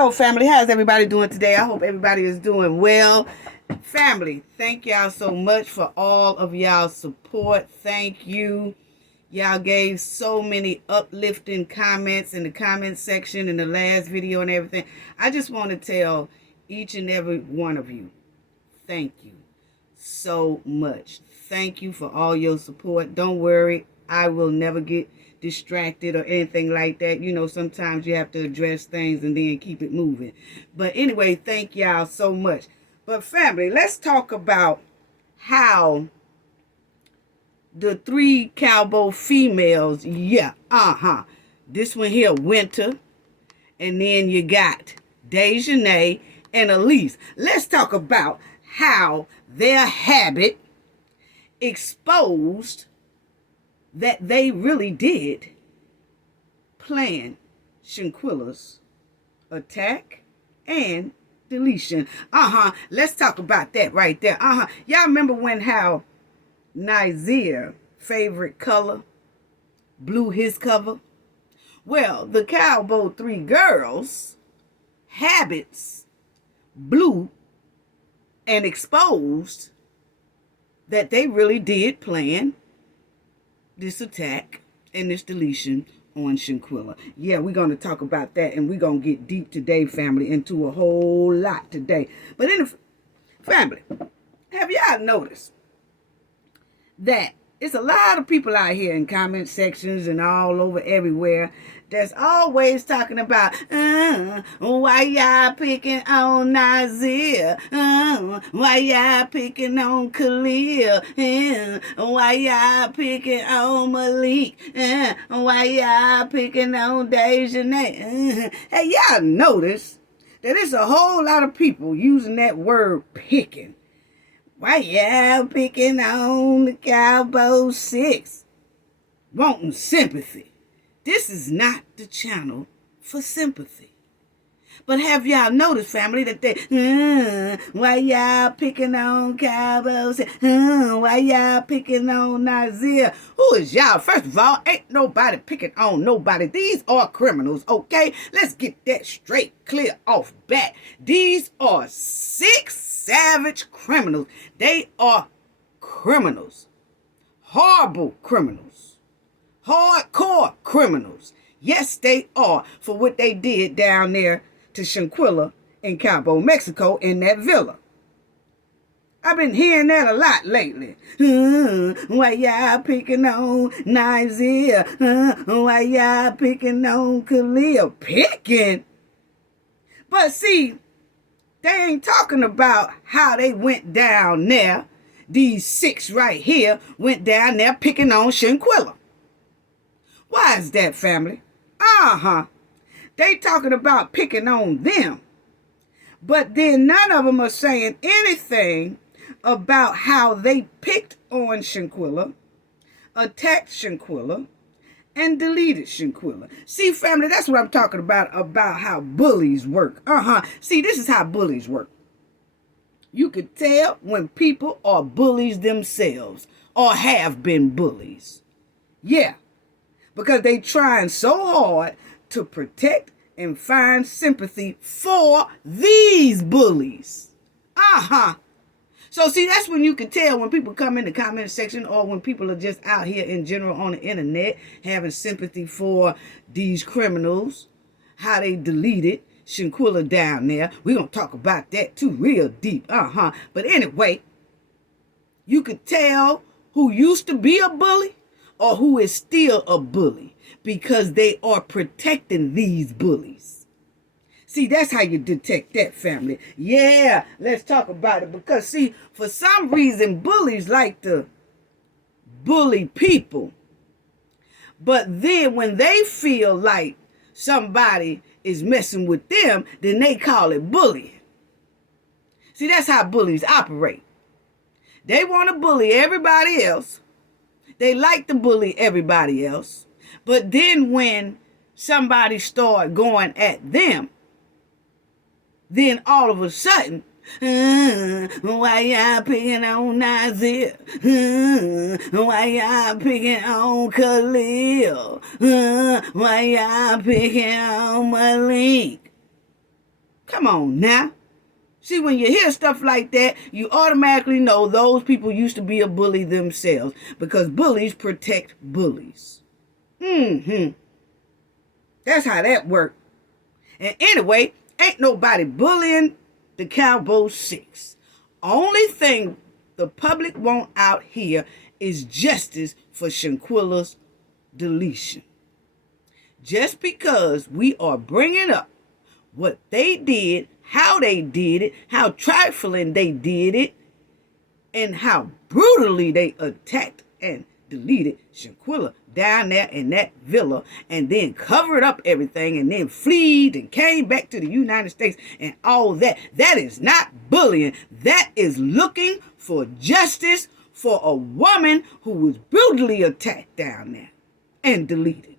Hello, family. How's everybody doing today? I hope everybody is doing well. Family, thank y'all so much for all of y'all support. Thank you. Y'all gave so many uplifting comments in the comment section in the last video and everything. I just want to tell each and every one of you, thank you so much. Thank you for all your support. Don't worry, I will never get distracted or anything like that. You know, sometimes you have to address things and then keep it moving. But anyway, thank y'all so much. But family, let's talk about how the 3 Cabo females, this one here, Winter, and then you got Dejanay and Elise. Let's talk about how their habit exposed that they really did plan Shanquella's attack and deletion. Let's talk about that right there. Y'all remember when how Nazir favorite color, blew his cover? Well, the Cabo 3 girls' habits blew and exposed that they really did plan this attack and this deletion on Shanquella. Yeah, we're going to talk about that, and we're going to get deep today, family, into a whole lot today. But in the family, have y'all noticed that it's a lot of people out here in comment sections and all over everywhere that's always talking about, why y'all picking on Nazir? Why y'all picking on Khalil? Why y'all picking on Malik? Why y'all picking on Dejanay? Hey, y'all notice that there's a whole lot of people using that word picking. Why y'all picking on the Cabo 6? Wanting sympathy. This is not the channel for sympathy. But have y'all noticed, family, that they, why y'all picking on Cabo 6? Why y'all picking on Nazir? Who is y'all? First of all, ain't nobody picking on nobody. These are criminals, okay? Let's get that straight, clear off bat. These are 6 savage criminals. They are criminals. Horrible criminals. Hardcore criminals. Yes, they are, for what they did down there to Shanquella in Cabo, Mexico, in that villa. I've been hearing that a lot lately. Why y'all picking on Nazir? Why y'all picking on Khalil? Picking? But see, they ain't talking about how they went down there. These 6 right here went down there picking on Shanquella. Why is that, family? They talking about picking on them. But then none of them are saying anything about how they picked on Shanquella, attacked Shanquella, and deleted Shanquella. See, family, that's what I'm talking about how bullies work. See, this is how bullies work. You could tell when people are bullies themselves or have been bullies. Yeah, because they trying so hard to protect and find sympathy for these bullies. So see, that's when you can tell when people come in the comment section or when people are just out here in general on the internet having sympathy for these criminals, how they deleted Shanquella down there. We're going to talk about that too real deep. But anyway, you could tell who used to be a bully or who is still a bully because they are protecting these bullies. See, that's how you detect that, family. Yeah, let's talk about it. Because, see, for some reason, bullies like to bully people. But then when they feel like somebody is messing with them, then they call it bullying. See, that's how bullies operate. They want to bully everybody else. They like to bully everybody else. But then when somebody start going at them, then all of a sudden, why y'all picking on Nazir? Why y'all picking on Khalil? Why y'all picking on Malik? Come on now. See, when you hear stuff like that, you automatically know those people used to be a bully themselves, because bullies protect bullies. That's how that works. And anyway, ain't nobody bullying the Cabo 6. Only thing the public want out here is justice for Shanquella's deletion. Just because we are bringing up what they did, how they did it, how trifling they did it, and how brutally they attacked and deleted Shanquella down there in that villa, and then covered up everything, and then fled and came back to the United States and all that. That is not bullying. That is looking for justice for a woman who was brutally attacked down there and deleted.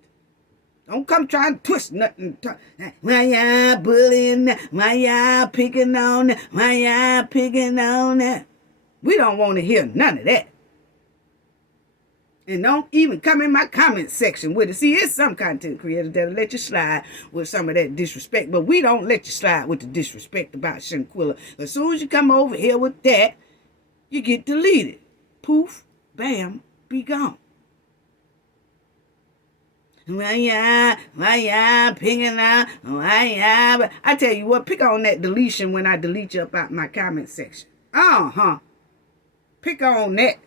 Don't come trying to twist nothing. Why y'all bullying? Why y'all picking on that? Why y'all picking on that? We don't want to hear none of that. And don't even come in my comment section with it. See, it's some content creators that'll let you slide with some of that disrespect, but we don't let you slide with the disrespect about Shanquella. As soon as you come over here with that, you get deleted. Poof, bam, be gone. Why y'all picking out? Why y'all? I tell you what, pick on that deletion when I delete you up out my comment section. Pick on that.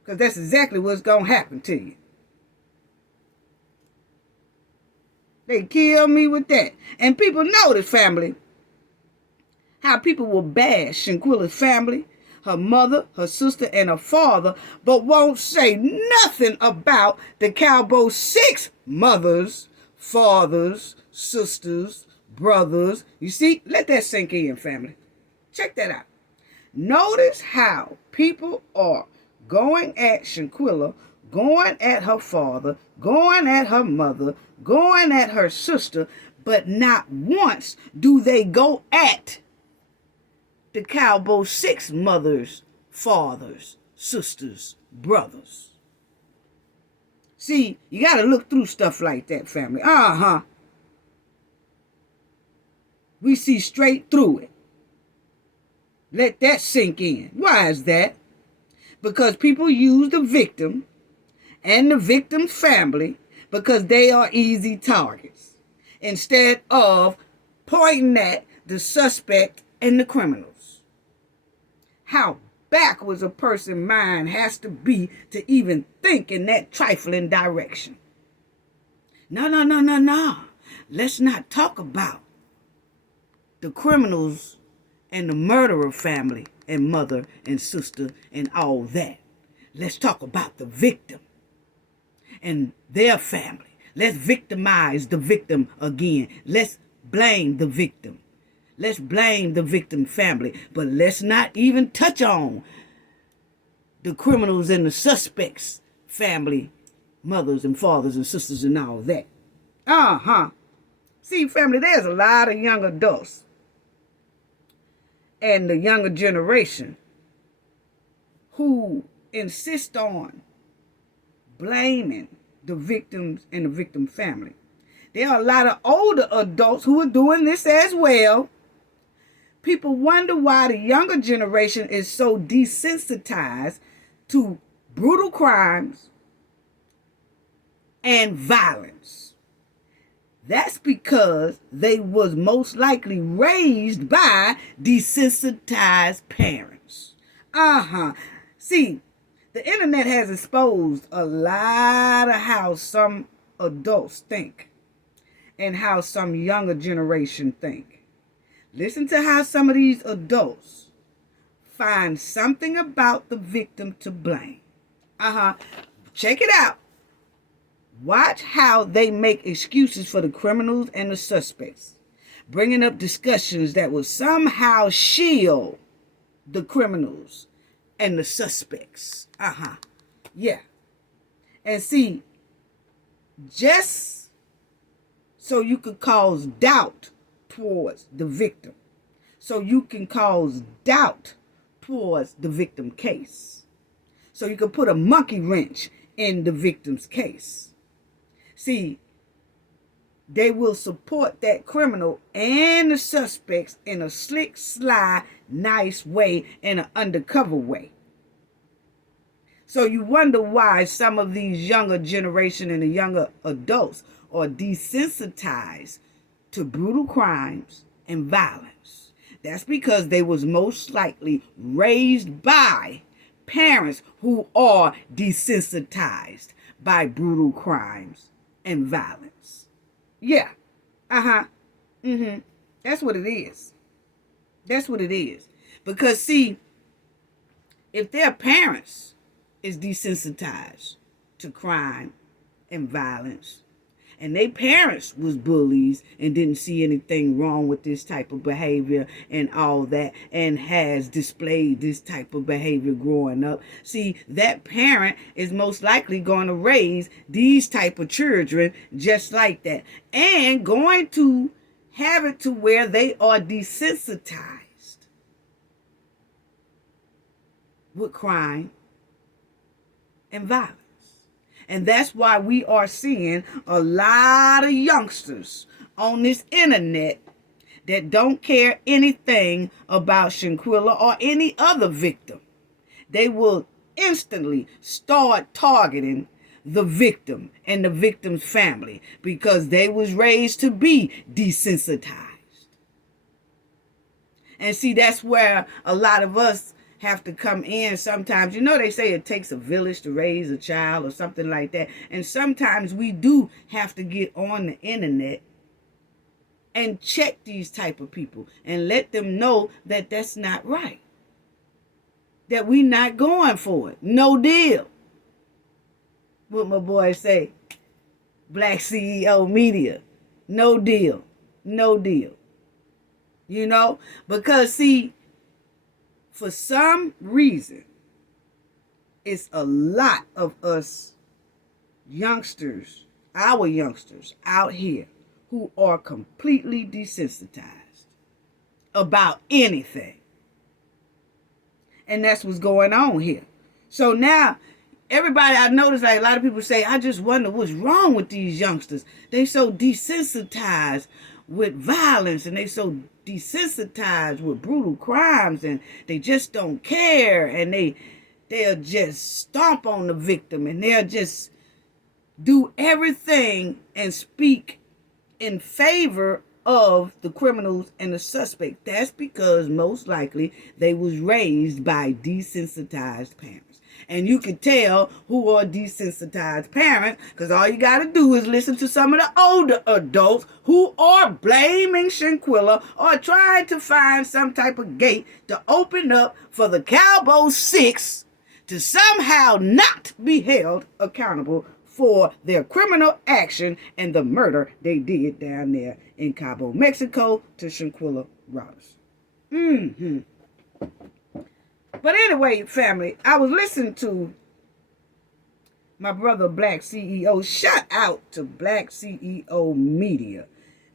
Because that's exactly what's going to happen to you. They kill me with that. And people know the family. How people will bash Shanquella's family, her mother, her sister, and her father, but won't say nothing about the Cabo 6 mothers, fathers, sisters, brothers. You see, let that sink in, family. Check that out. Notice how people are going at Shanquella, going at her father, going at her mother, going at her sister, but not once do they go at the Cabo 6 mothers, fathers, sisters, brothers. See, you got to look through stuff like that, family. We see straight through it. Let that sink in. Why is that? Because people use the victim and the victim's family because they are easy targets, instead of pointing at the suspect and the criminals. How backwards a person's mind has to be to even think in that trifling direction. No. Let's not talk about the criminals and the murderer family and mother and sister and all that. Let's talk about the victim and their family. Let's victimize the victim again. Let's blame the victim. Let's blame the victim family. But let's not even touch on the criminals and the suspects family, mothers and fathers and sisters and all that. See, family, there's a lot of young adults and the younger generation who insist on blaming the victims and the victim family. There are a lot of older adults who are doing this as well. People wonder why the younger generation is so desensitized to brutal crimes and violence. That's because they was most likely raised by desensitized parents. See, the internet has exposed a lot of how some adults think and how some younger generation think. Listen to how some of these adults find something about the victim to blame. Check it out. Watch how they make excuses for the criminals and the suspects, bringing up discussions that will somehow shield the criminals and the suspects. Yeah. And see, just so you could cause doubt towards the victim, so you can cause doubt towards the victim case, so you can put a monkey wrench in the victim's case. See, They will support that criminal and the suspects in a slick, sly, nice way, in an undercover way. So you wonder why some of these younger generation and the younger adults are desensitized to brutal crimes and violence. That's because they was most likely raised by parents who are desensitized by brutal crimes and violence. Yeah. That's what it is. That's what it is. Because see, if their parents is desensitized to crime and violence, and their parents was bullies and didn't see anything wrong with this type of behavior and all that, and has displayed this type of behavior growing up, see, that parent is most likely going to raise these type of children just like that, and going to have it to where they are desensitized with crime and violence. And that's why we are seeing a lot of youngsters on this internet that don't care anything about Shanquella or any other victim. They will instantly start targeting the victim and the victim's family because they was raised to be desensitized. And see, that's where a lot of us have to come in sometimes. You know, they say it takes a village to raise a child or something like that. And sometimes we do have to get on the internet and check these type of people and let them know that that's not right. That we not going for it. No deal. What my boys say, Black CEO Media. No deal. No deal. You know, because see, for some reason, it's a lot of us youngsters, our youngsters out here, who are completely desensitized about anything. And that's what's going on here. So now, everybody, I noticed, like a lot of people say, I just wonder what's wrong with these youngsters. They so desensitized with violence, and they so desensitized with brutal crimes, and they just don't care, and they'll just stomp on the victim, and they'll just do everything and speak in favor of the criminals and the suspect. That's because most likely they was raised by desensitized parents. And you can tell who are desensitized parents because all you got to do is listen to some of the older adults who are blaming Shanquella or trying to find some type of gate to open up for the Cabo 6 to somehow not be held accountable for their criminal action and the murder they did down there in Cabo, Mexico, to Shanquella Roberts. But anyway, family, I was listening to my brother Black CEO. Shout out to Black CEO Media.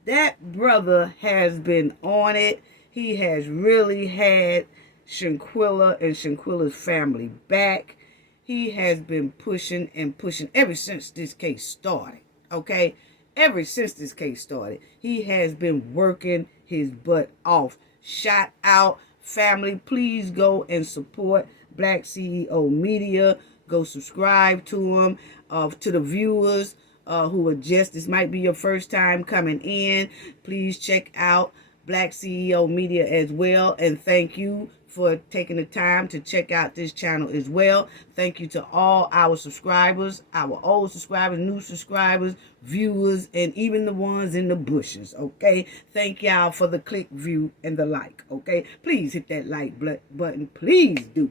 That brother has been on it. He has really had Shanquella and Shanquella's family back. He has been pushing and pushing ever since this case started. Okay? Ever since this case started, he has been working his butt off. Shout out. Family, please go and support Black CEO Media. Go subscribe to him. To the viewers who are just, this might be your first time coming in, please check out Black CEO Media as well. And thank you for taking the time to check out this channel as well. Thank you to all our subscribers, our old subscribers, new subscribers, viewers, and even the ones in the bushes, okay? Thank y'all for the click, view, and the like, okay? Please hit that like button. Please do.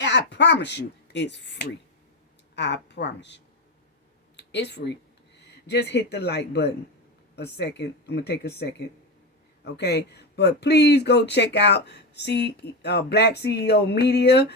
I promise you, it's free. I promise you. It's free. Just hit the like button. A second. I'm going to take a second. Okay? But please go check out Black CEO Media,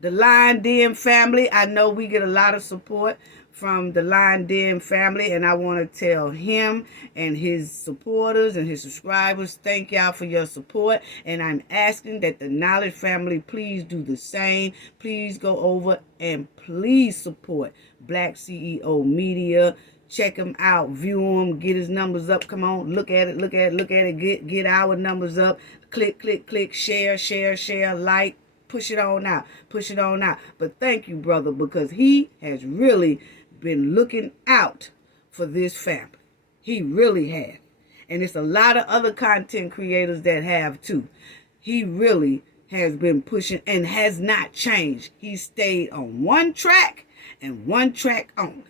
the Lion Den family. I know we get a lot of support from the Lion Den family, and I want to tell him and his supporters and his subscribers, thank y'all for your support. And I'm asking that the Knowledge family please do the same. Please go over and please support Black CEO Media. check him out, view him, get his numbers up. Come on, look at it, get our numbers up. Click, share, like, push it on out. But thank you, brother, because he has really been looking out for this family. He really has. And it's a lot of other content creators that have too. He really has been pushing and has not changed. He stayed on one track and one track only.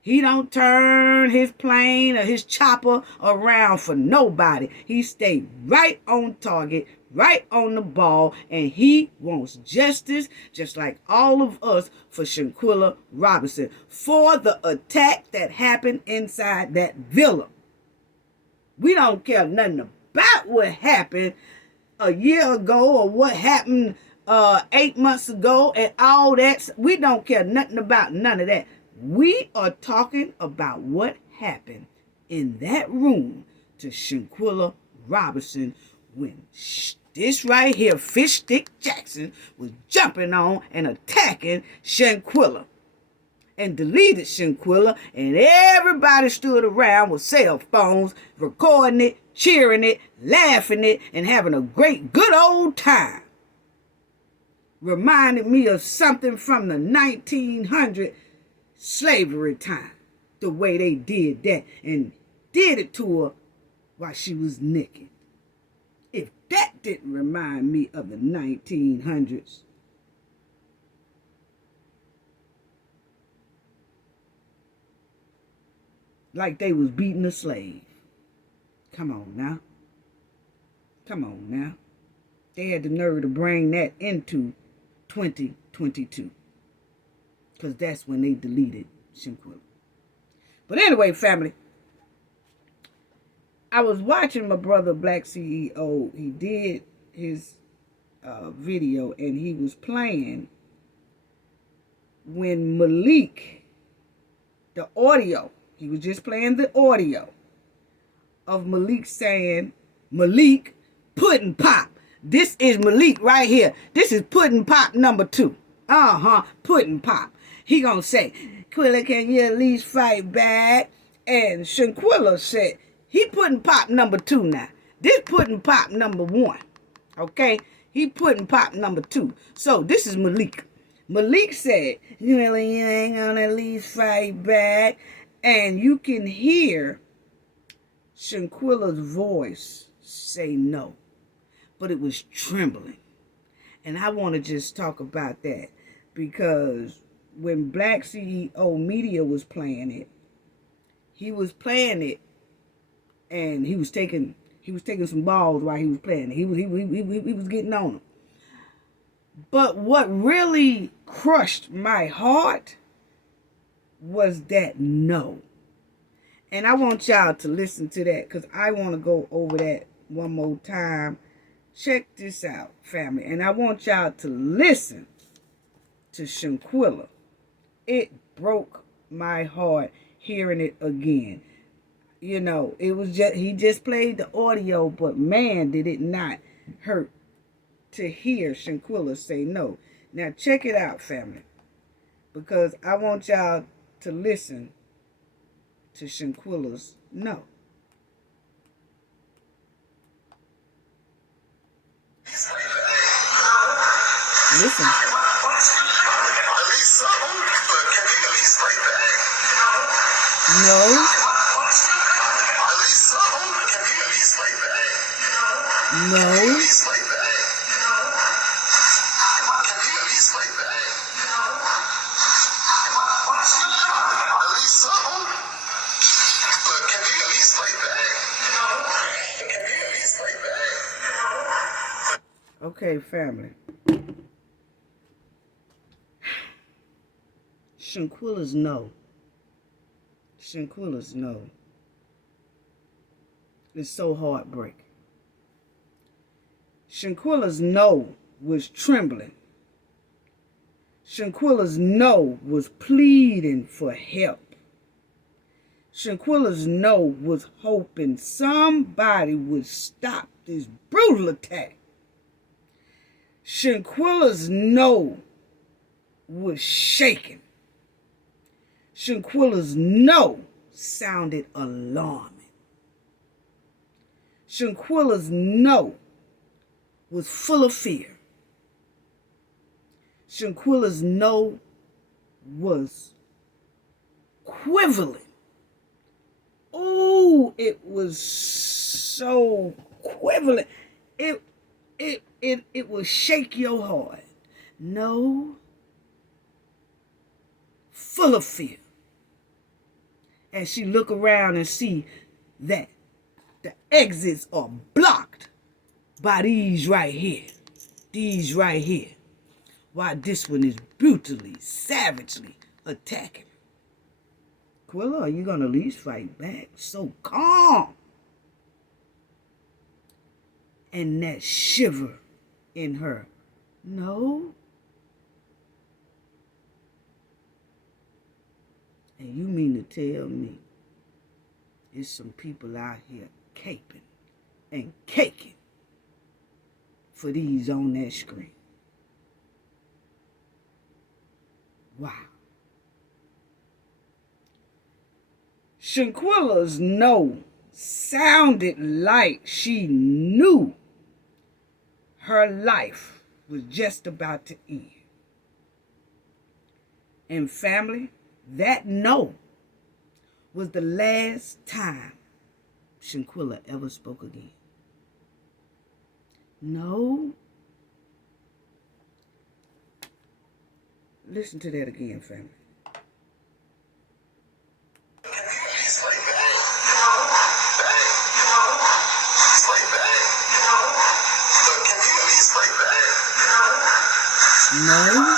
He don't turn his plane or his chopper around for nobody. He stayed right on target, right on the ball, and he wants justice, just like all of us, for Shanquella Robinson, for the attack that happened inside that villa. We don't care nothing about what happened a year ago or what happened 8 months ago and all that. We don't care nothing about none of that. We are talking about what happened in that room to Shanquella Robinson when this right here, Fish Stick Jackson, was jumping on and attacking Shanquella and deleted Shanquella, and everybody stood around with cell phones, recording it, cheering it, laughing it, and having a good old time. Reminded me of something from the 1900 slavery time, the way they did that and did it to her while she was naked. If that didn't remind me of the 1900s. Like they was beating a slave. Come on now. They had the nerve to bring that into 2022. Because that's when they deleted Shanquella. But anyway, family, I was watching my brother Black CEO. He did his video and he was playing when Malik, the audio, he was just playing the audio of Malik saying, Malik Puddin' Pop. This is Malik right here. This is Puddin' Pop number 2. Puddin' Pop. He gonna say, Quilla, can you at least fight back? And Shanquella said, he Puddin' Pop number 2 now. This Puddin' Pop number 1. Okay? He Puddin' Pop number 2. So this is Malik. Malik said, really, you ain't gonna at least fight back. And you can hear Shanquella's voice say no. But it was trembling. And I want to just talk about that. Because when Black CEO Media was playing it, he was playing it and he was taking some balls while he was playing it. He was getting on them. But what really crushed my heart was that no. And I want y'all to listen to that because I want to go over that one more time. Check this out, family. And I want y'all to listen to Shanquella. It broke my heart hearing it again. You know, it was just, he just played the audio, but man, did it not hurt to hear Shanquella say no. Now check it out, family, because I want y'all to listen to Shanquella's no. Listen. No. No. Okay, family. Shanquella's no. Shanquella's no. It's so heartbreaking. Shanquella's no was trembling. Shanquella's no was pleading for help. Shanquella's no was hoping somebody would stop this brutal attack. Shanquella's no was shaking. Shanquella's no sounded alarming. Shanquella's no was full of fear. Shanquella's no was quivering. Oh, it was so quivering. It will shake your heart. No, full of fear. As she look around and see that the exits are blocked by these right here. These right here. While this one is brutally, savagely attacking. Quilla, are you going to at least fight back? So calm. And that shiver in her. No. And you mean to tell me there's some people out here caping and caking for these on that screen? Wow. Shanquella's no sounded like she knew her life was just about to end. And family, that no was the last time Shanquella ever spoke again. No. Listen to that again, family. No.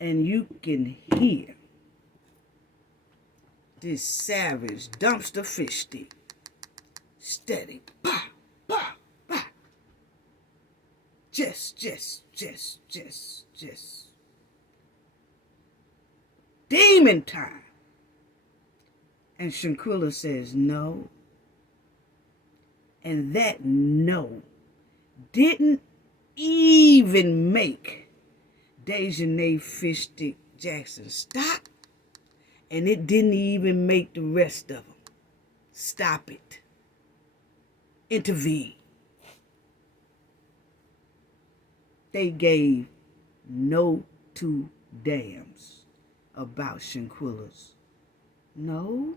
And you can hear this savage dumpster fish stick. Steady. Bah, bah, bah. Just. Demon time. And Shanquella says no. And that no didn't even make Dejanay Fish Stick Jackson stop. And it didn't even make the rest of them stop it. Intervene. They gave no two damns about Shanquella's no.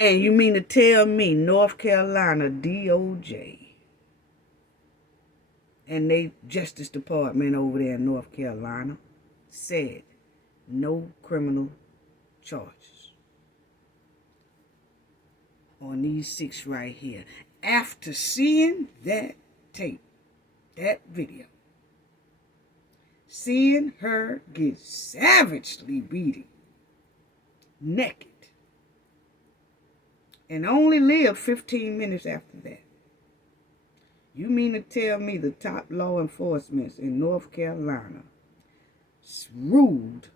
And you mean to tell me North Carolina DOJ and they Justice Department over there in North Carolina said no criminal charges on these 6 right here. After seeing that tape, that video, seeing her get savagely beaten, naked, and only live 15 minutes after that. You mean to tell me the top law enforcement in North Carolina ruled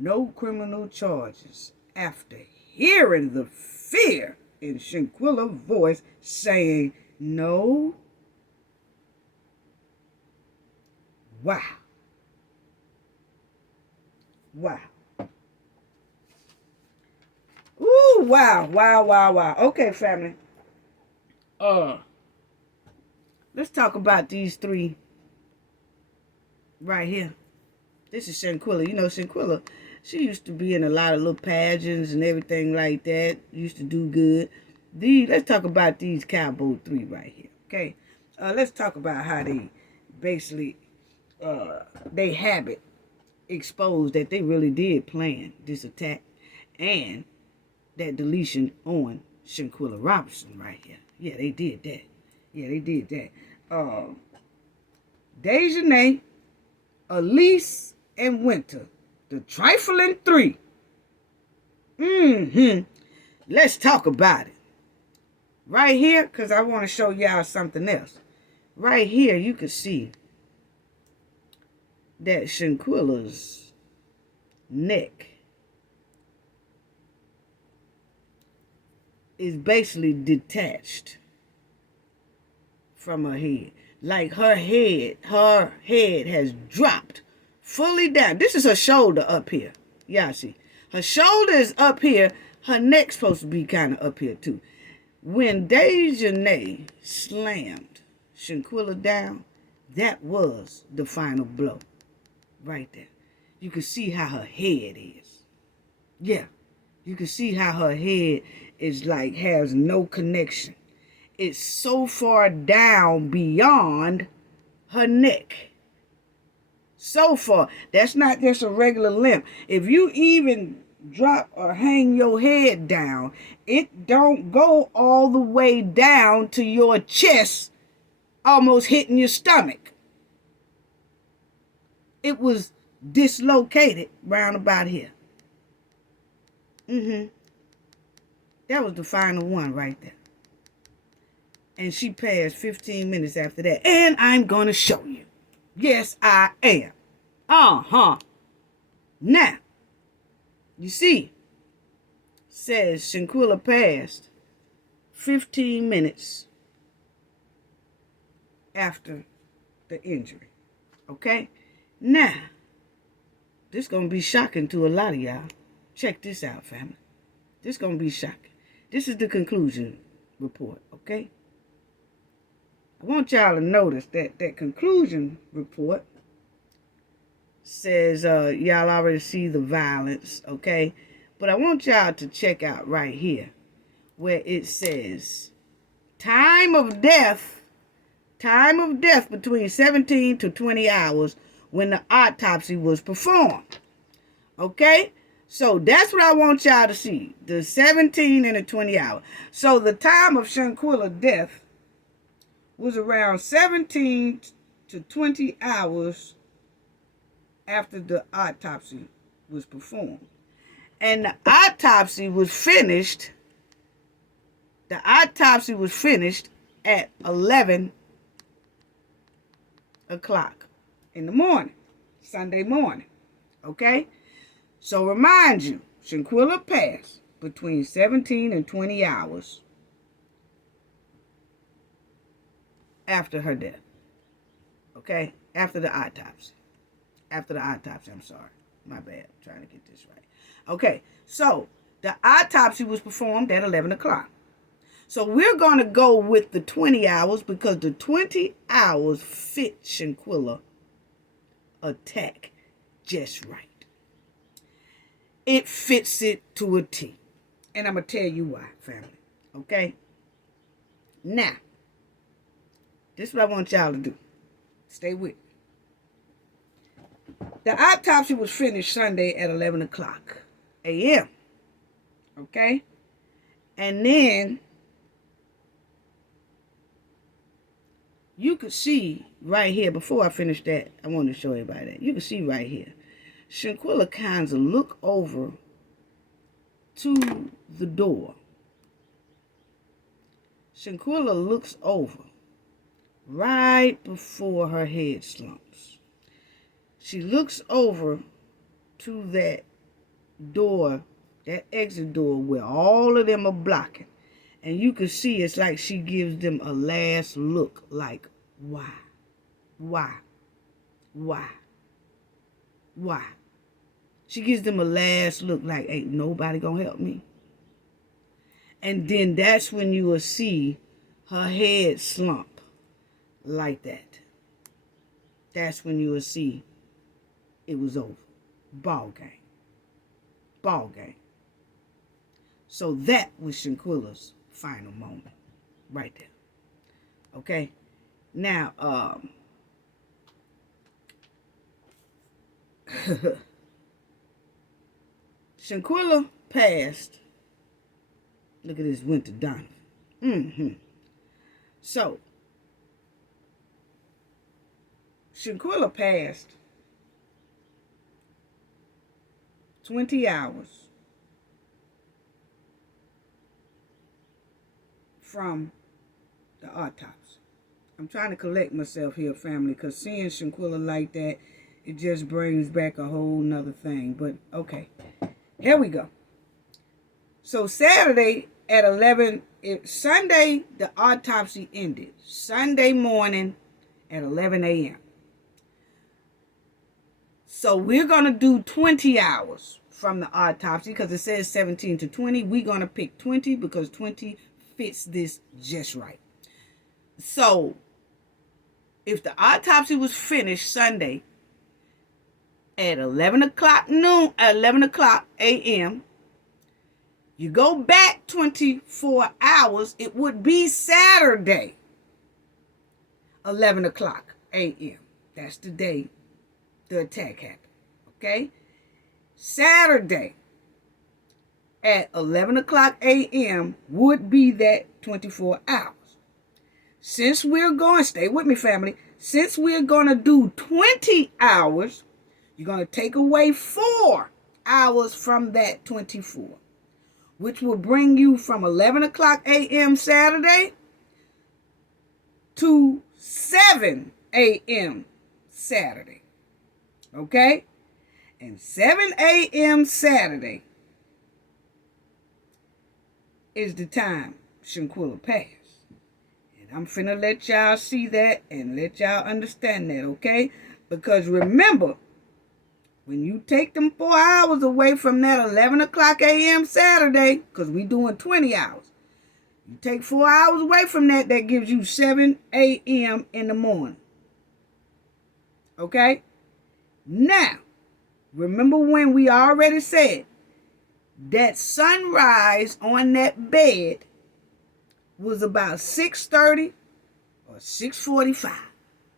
no criminal charges after hearing the fear in Shanquella's voice saying no? Wow. Wow. Ooh, wow. Okay, family. Let's talk about these 3 right here. This is Shanquella. You know, Shanquella, she used to be in a lot of little pageants and everything like that. Used to do good. Let's talk about these Cabo 3 right here. Okay. Let's talk about how they basically they have it exposed that they really did plan this attack and that deletion on Shanquella Robinson right here. Yeah, they did that. Dejanay, Elise, and Winter, the trifling 3. Let's talk about it. Right here, because I want to show y'all something else. Right here, you can see that Shanquella's neck is basically detached from her head. Like her head has dropped fully down. This is her shoulder up here. Y'all see. Her shoulder is up here. Her neck's supposed to be kind of up here too. When Dejanay slammed Shanquella down, that was the final blow. Right there. You can see how her head is. Yeah. You can see how her head is like, has no connection. It's so far down beyond her neck. So far. That's not just a regular limp. If you even drop or hang your head down, it don't go all the way down to your chest, almost hitting your stomach. It was dislocated round about here. That was the final one right there. And she passed 15 minutes after that. And I'm going to show you. Yes, I am. Now, you see, says Shanquella passed 15 minutes after the injury. Okay? Now, this is going to be shocking to a lot of y'all. Check this out, family. This is going to be shocking. This is the conclusion report, okay? I want y'all to notice that conclusion report says y'all already see the violence, okay? But I want y'all to check out right here where it says time of death between 17 to 20 hours when the autopsy was performed, okay? So that's what I want y'all to see, the 17 and the 20 hours. So the time of Shanquella's death was around 17 to 20 hours after the autopsy was performed. And the autopsy was finished at 11 o'clock in the morning, Sunday morning, okay? So remind you, Shanquella passed between 17 and 20 hours after her death. Okay? After the autopsy. I'm sorry. My bad. I'm trying to get this right. Okay. So, the autopsy was performed at 11 o'clock. So, we're going to go with the 20 hours because the 20 hours fit Shanquella attack just right. It fits it to a T. And I'm going to tell you why, family. Okay? Now, this is what I want y'all to do. Stay with me. The autopsy was finished Sunday at 11 o'clock a.m. Okay? And then you could see right here, before I finish that, I want to show everybody that. You can see right here. Shanquella kind of look over to the door. Shanquella looks over right before her head slumps. She looks over to that door, that exit door where all of them are blocking. And you can see it's like she gives them a last look like, why? Why? Why? Why? She gives them a last look like, ain't nobody gonna help me. And then that's when you will see her head slump like that. That's when you will see it was over. Ball game. Ball game. So that was Shanquella's final moment. Right there. Okay? Now, Shanquella passed. Look at this Winter Donovan. So, Shanquella passed 20 hours from the autopsy. I'm trying to collect myself here, family, because seeing Shanquella like that, it just brings back a whole nother thing. But, okay. Here we go. So, Saturday at 11, Sunday, the autopsy ended. Sunday morning at 11 a.m. So we're going to do 20 hours from the autopsy because it says 17 to 20. We're going to pick 20 because 20 fits this just right. So if the autopsy was finished Sunday at 11 o'clock a.m., you go back 24 hours, it would be Saturday, 11 o'clock a.m. That's the day the attack happened, okay? Saturday at 11 o'clock a.m. would be that 24 hours. Since we're going, stay with me, family. Since we're going to do 20 hours, you're going to take away 4 hours from that 24, which will bring you from 11 o'clock a.m. Saturday to 7 a.m. Saturday. Okay? And 7 a.m. Saturday is the time Shanquella passed. And I'm finna let y'all see that and let y'all understand that, okay? Because remember, when you take them 4 hours away from that 11 o'clock a.m. Saturday, because we doing 20 hours, you take 4 hours away from that, that gives you 7 a.m. in the morning. Okay? Now, remember when we already said that sunrise on that bed was about 6:30 or 6:45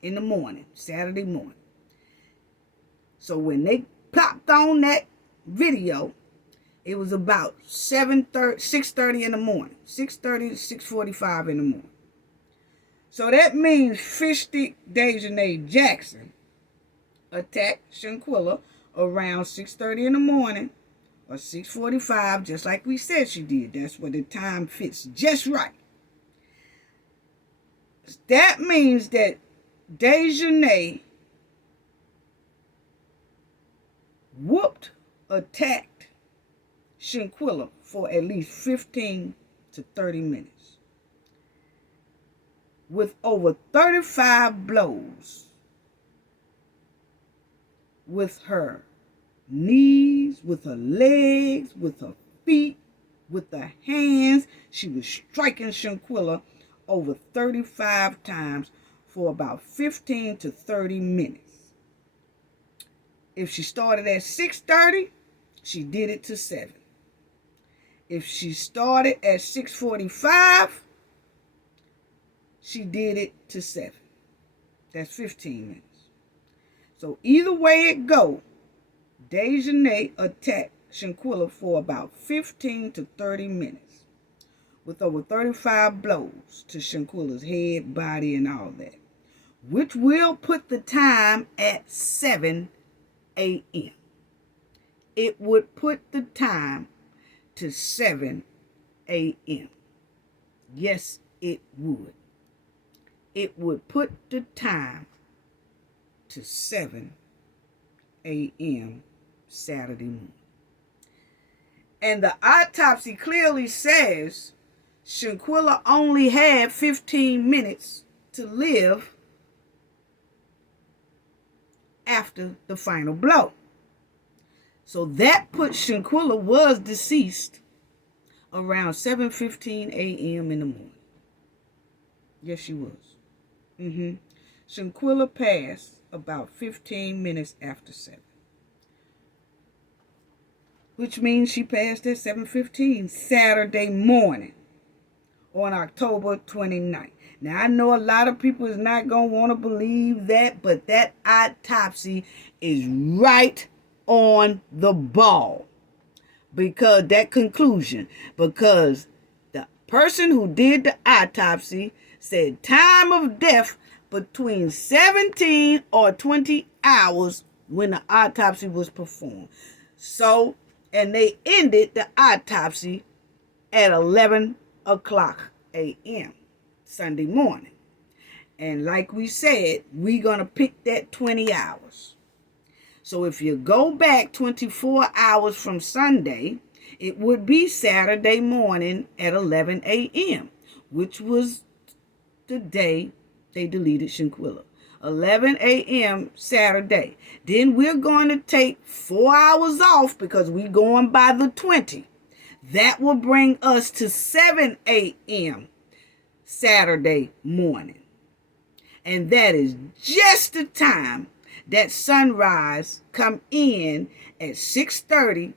in the morning, Saturday morning. So when they popped on that video, it was about 6:30 in the morning. 6:30 to 6:45 in the morning. So that means Fish Stick Dejanay Jackson attacked Shanquella around 6:30 in the morning or 6:45, just like we said she did. That's where the time fits just right. That means that Dejanay attacked Shanquella for at least 15 to 30 minutes with over 35 blows with her knees, with her legs, with her feet, with her hands. She was striking Shanquella over 35 times for about 15 to 30 minutes. If she started at 6:30, she did it to 7. If she started at 6:45, she did it to 7. That's 15 minutes. So either way it go, Dejanay attacked Shanquella for about 15 to 30 minutes with over 35 blows to Shanquella's head, body, and all that, which will put the time at 7 a.m. It would put the time to 7 a.m. Yes, it would. It would put the time to 7 a.m. Saturday morning. And the autopsy clearly says Shanquella only had 15 minutes to live after the final blow. So that puts Shanquella was deceased around 7:15 a.m. in the morning. Yes, she was. Shanquella passed about 15 minutes after 7. Which means she passed at 7:15 Saturday morning on October 29th. Now, I know a lot of people is not going to want to believe that, but that autopsy is right on the ball. Because that conclusion, because the person who did the autopsy said time of death between 17 or 20 hours when the autopsy was performed. So, and they ended the autopsy at 11 o'clock a.m. Sunday morning. And like we said, we're going to pick that 20 hours. So if you go back 24 hours from Sunday, It would be Saturday morning at 11 a.m., which was the day they deleted Shanquella. 11 a.m. Saturday. Then we're going to take 4 hours off because we're going by the 20. That will bring us to 7 a.m. Saturday morning. And that is just the time that sunrise come in at 6:30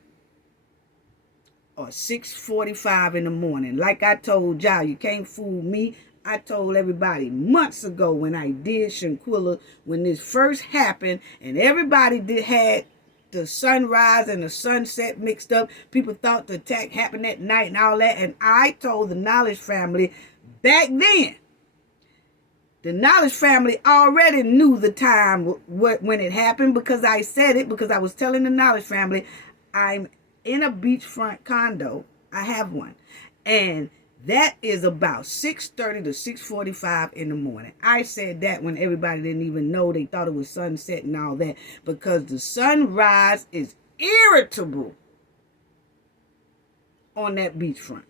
or 6:45 in the morning. Like I told y'all, you can't fool me. I told everybody months ago when I did Shanquella, when this first happened, and everybody had the sunrise and the sunset mixed up. People thought the attack happened at night and all that. And I told the Knowledge family back then, the Knowledge family already knew the time when it happened, because I said it, because I was telling the Knowledge family, I'm in a beachfront condo. I have one. And that is about 6:30 to 6:45 in the morning. I said that when everybody didn't even know. They thought it was sunset and all that, because the sunrise is irritable on that beachfront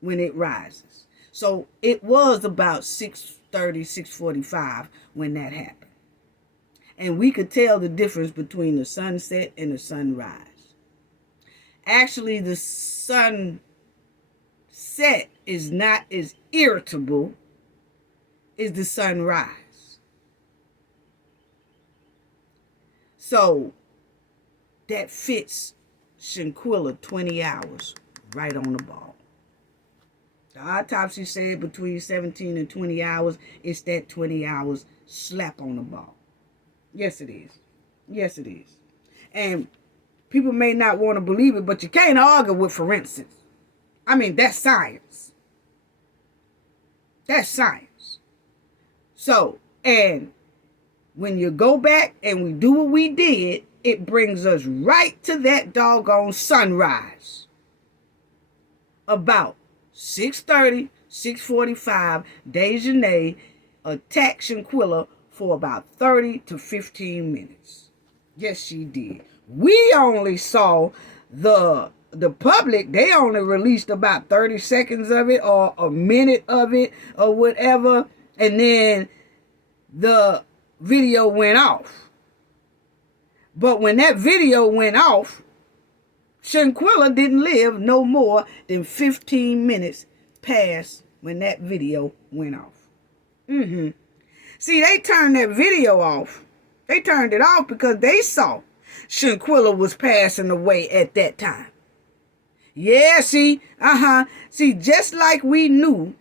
when it rises. So it was about 6:30, 6:45 when that happened. And we could tell the difference between the sunset and the sunrise. Actually, the sunset is not as irritable as the sunrise. So that fits Shanquella 20 hours right on the ball. The autopsy said between 17 and 20 hours. It's that 20 hours slap on the ball. Yes, it is. Yes, it is. And people may not want to believe it, but you can't argue with forensics. I mean, that's science. That's science. So, and when you go back and we do what we did, it brings us right to that doggone sunrise. About 6:30, 6:45, Dejanay attacked Shanquella for about 30 to 15 minutes. Yes, she did. We only saw the public, they only released about 30 seconds of it or a minute of it or whatever. And then the video went off. But when that video went off, Shanquella didn't live no more than 15 minutes past when that video went off. See, they turned that video off. They turned it off because they saw Shanquella was passing away at that time. Yeah, see, See, just like we knew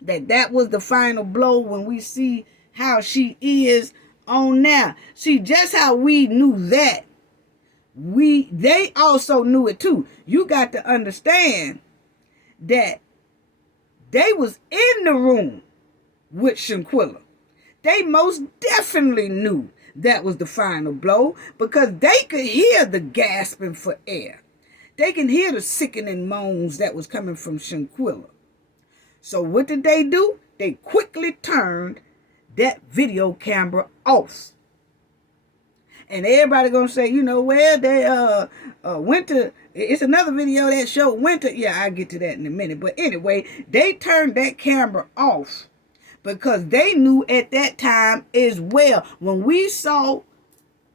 that was the final blow when we see how she is on now. See, just how we knew that, they also knew it too. You got to understand that they was in the room with Shanquella. They most definitely knew that was the final blow because they could hear the gasping for air. They can hear the sickening moans that was coming from Shanquella. So what did they do? They quickly turned that video camera off. And everybody gonna say, well, they went to, it's another video that showed went to, yeah, I'll get to that in a minute. But anyway, they turned that camera off because they knew at that time as well, when we saw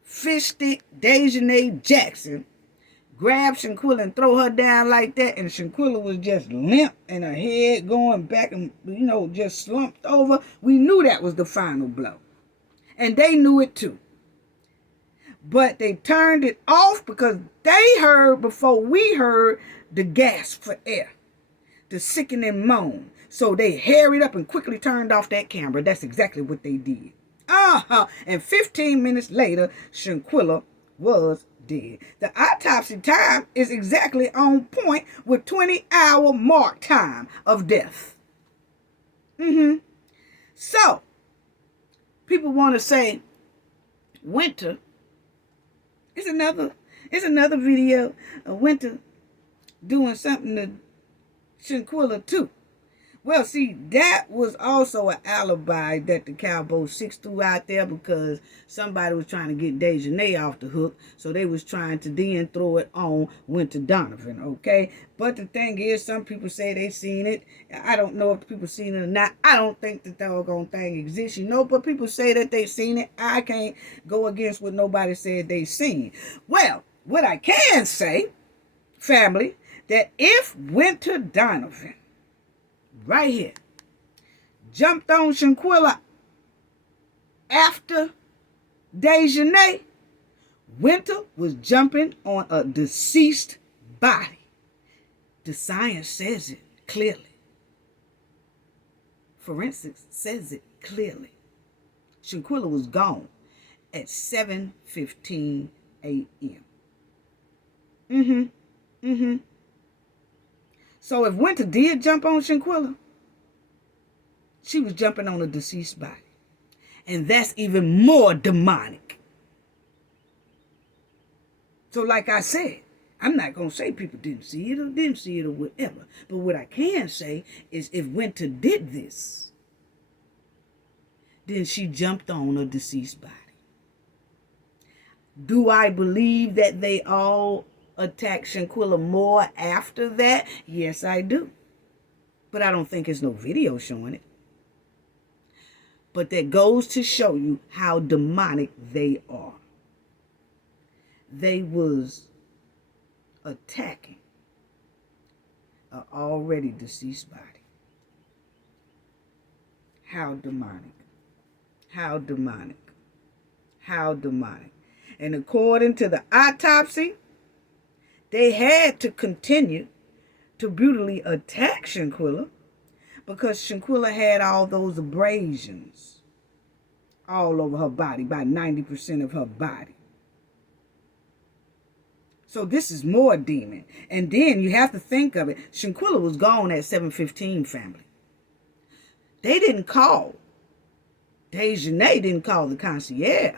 Fish Stick Dejanay Jackson grab Shanquella and throw her down like that, and Shanquella was just limp and her head going back and, just slumped over. We knew that was the final blow. And they knew it too. But they turned it off because they heard before we heard the gasp for air, the sickening moan. So they hurried up and quickly turned off that camera. That's exactly what they did. And 15 minutes later, Shanquella was dead. The autopsy time is exactly on point with 20-hour mark time of death. So, people want to say, Winter, it's another video of Winter doing something to Shanquella too. Well, see, that was also an alibi that the Cabo 6 threw out there because somebody was trying to get Dejanay off the hook. So they was trying to then throw it on Winter Donovan, okay? But the thing is, some people say they seen it. I don't know if people seen it or not. I don't think the doggone thing exists, but people say that they seen it. I can't go against what nobody said they seen. Well, what I can say, family, that if Winter Donovan right here jumped on Shanquella after Dejanay, Winter was jumping on a deceased body. The science says it clearly. Forensics says it clearly. Shanquella was gone at 7:15 a.m. So if Winter did jump on Shanquella, she was jumping on a deceased body. And that's even more demonic. So like I said, I'm not going to say people didn't see it or whatever. But what I can say is if Winter did this, then she jumped on a deceased body. Do I believe that they all attacked Shanquella more after that? Yes, I do. But I don't think there's no video showing it. But that goes to show you how demonic they are. They was attacking an already deceased body. How demonic. How demonic. How demonic. And according to the autopsy, they had to continue to brutally attack Shanquella because Shanquella had all those abrasions all over her body, about 90% of her body. So this is more demon. And then you have to think of it. Shanquella was gone at 7:15, family. They didn't call. Dejanay didn't call the concierge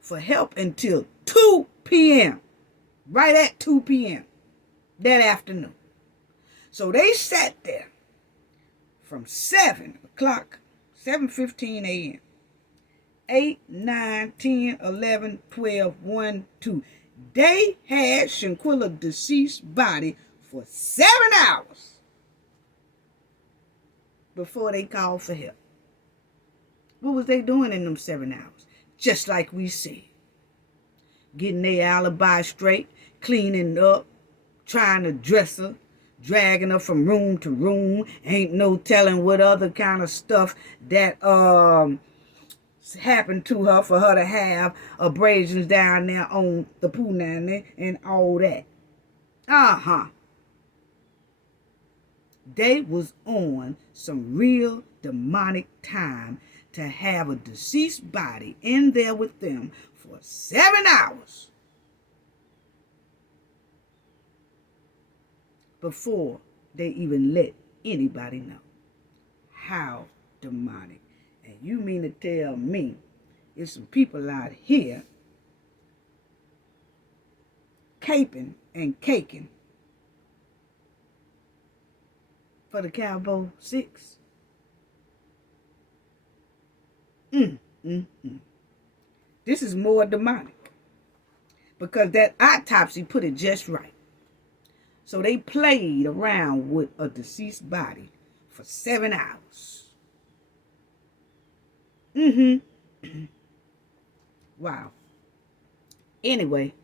for help until 2 p.m. Right at 2 p.m. that afternoon. So they sat there from 7 o'clock, 7:15 a.m. 8, 9, 10, 11, 12, 1, 2. They had Shanquella's deceased body for 7 hours before they called for help. What was they doing in them 7 hours? Just like we said. Getting their alibi straight, cleaning up, trying to dress her, dragging her from room to room. Ain't no telling what other kind of stuff that happened to her for her to have abrasions down there on the punani and all that. They was on some real demonic time to have a deceased body in there with them for 7 hours before they even let anybody know. How demonic. And you mean to tell me there's some people out here caping and caking for the Cabo 6? This is more demonic because that autopsy put it just right. So they played around with a deceased body for 7 hours. Wow. Anyway,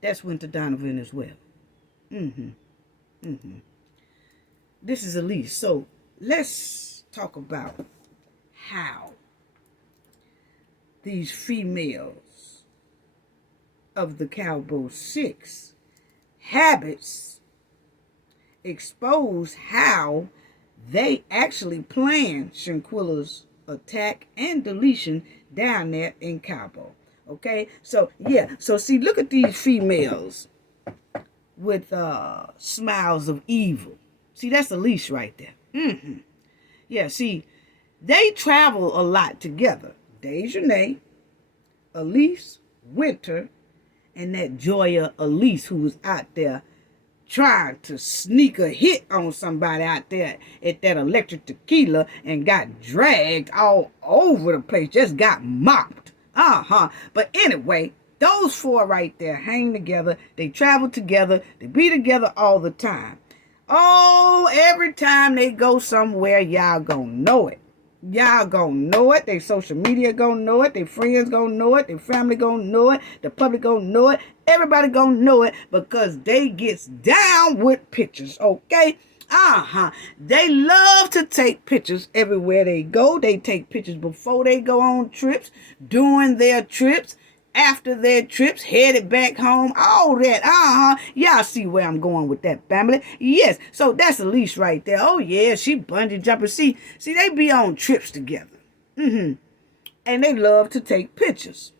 that's Winter Donovan as well. This is Elise. So let's talk about how these females of the Cabo 6 habits expose how they actually planned Shanquella's attack and deletion down there in Cabo. Okay, so yeah, so see, look at these females with smiles of evil. See, that's Elise right there. Yeah, see, they travel a lot together. Dejanay, Elise, Winter, and that Joya Elise who was out there trying to sneak a hit on somebody out there at that electric tequila and got dragged all over the place, just got mopped. But anyway, those four right there hang together. They travel together. They be together all the time. Oh, every time they go somewhere, y'all gonna know it. Y'all gonna know it. Their social media gonna know it. Their friends gonna know it. Their family gonna know it. The public gonna know it. Everybody gonna know it because they gets down with pictures, okay? They love to take pictures everywhere they go. They take pictures before they go on trips, during their trips, after their trips, headed back home, all that. Y'all see where I'm going with that, family. Yes, so that's Elise right there. Oh, yeah, she bungee jumping. See, they be on trips together. And they love to take pictures.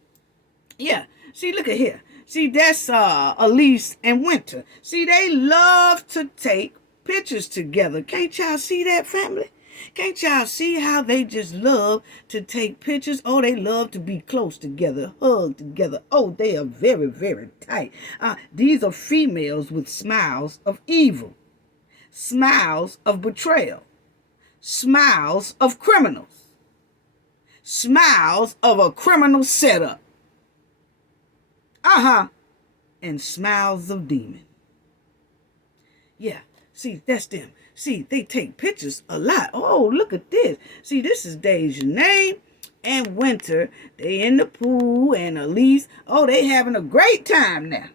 Yeah, see, look at here. See, that's Elise and Winter. See, they love to take pictures together. Can't y'all see that, family? Can't y'all see how they just love to take pictures? Oh, they love to be close together, hug together. Oh, they are very, very tight. These are females with smiles of evil, smiles of betrayal, smiles of criminals, smiles of a criminal setup. And smiles of demon. Yeah, see, that's them. See, they take pictures a lot. Oh, look at this. See, this is Dejanay and Winter. They in the pool, and Elise. Oh, they having a great time now.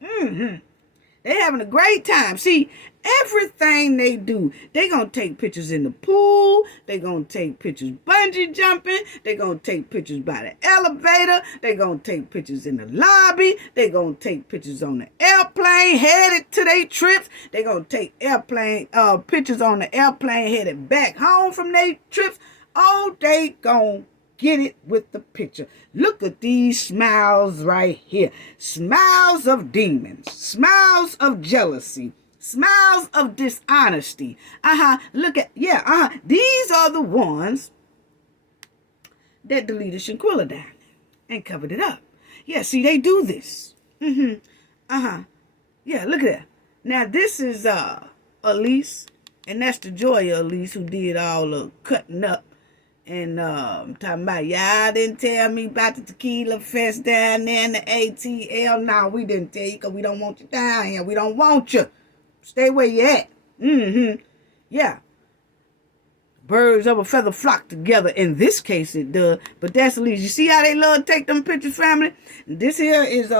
They having a great time. See, everything they do, they gonna take pictures in the pool. They gonna take pictures bungee jumping. They gonna take pictures by the elevator. They gonna take pictures in the lobby. They gonna take pictures on the airplane headed to their trips. They gonna take pictures on the airplane headed back home from their trips. Oh, they gonna get it with the picture. Look at these smiles right here. Smiles of demons. Smiles of jealousy. Smiles of dishonesty. Look at, these are the ones that deleted Shanquella down and covered it up. Yeah, see, they do this. Yeah, look at that. Now, this is Elise, and that's the joy of Elise, who did all the cutting up. And talking about, y'all didn't tell me about the tequila fest down there in the ATL. No, we didn't tell you because we don't want you down here. We don't want you. Stay where you at. Yeah. Birds of a feather flock together. In this case, it does. But that's Elise. You see how they love to take them pictures, family? This here is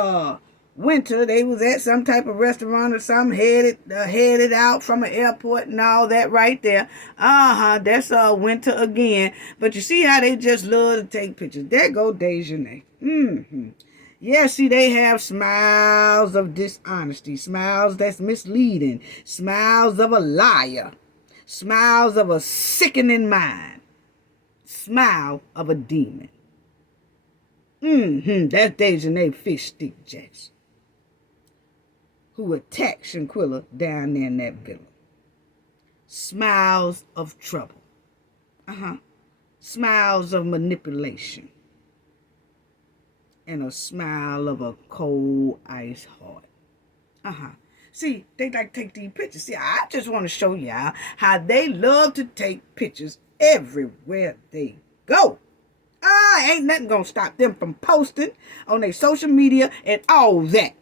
Winter. They was at some type of restaurant or something, headed out from an airport and all that right there. That's Winter again. But you see how they just love to take pictures. There go Dejanay. Yeah, see, they have smiles of dishonesty, smiles that's misleading, smiles of a liar, smiles of a sickening mind, smile of a demon. That's Dejanay Fish Stick Jackson, who attacked Shanquella down there in that villa. Smiles of trouble. Smiles of manipulation. And a smile of a cold ice heart. See, they like to take these pictures. See, I just want to show y'all how they love to take pictures everywhere they go. Ain't nothing gonna stop them from posting on their social media and all that.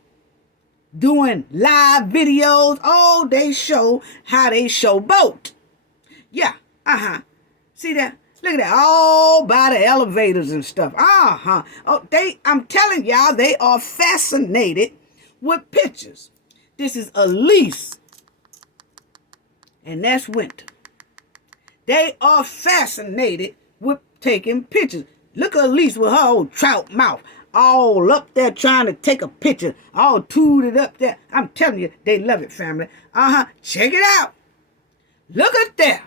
Doing live videos. Oh, they show how they showboat. Yeah, see that? Look at that, all by the elevators and stuff. Oh, I'm telling y'all, they are fascinated with pictures. This is Elise, and that's Winter. They are fascinated with taking pictures. Look at Elise with her old trout mouth, all up there trying to take a picture, all tooted up there. I'm telling you, they love it, family. Check it out. Look at that.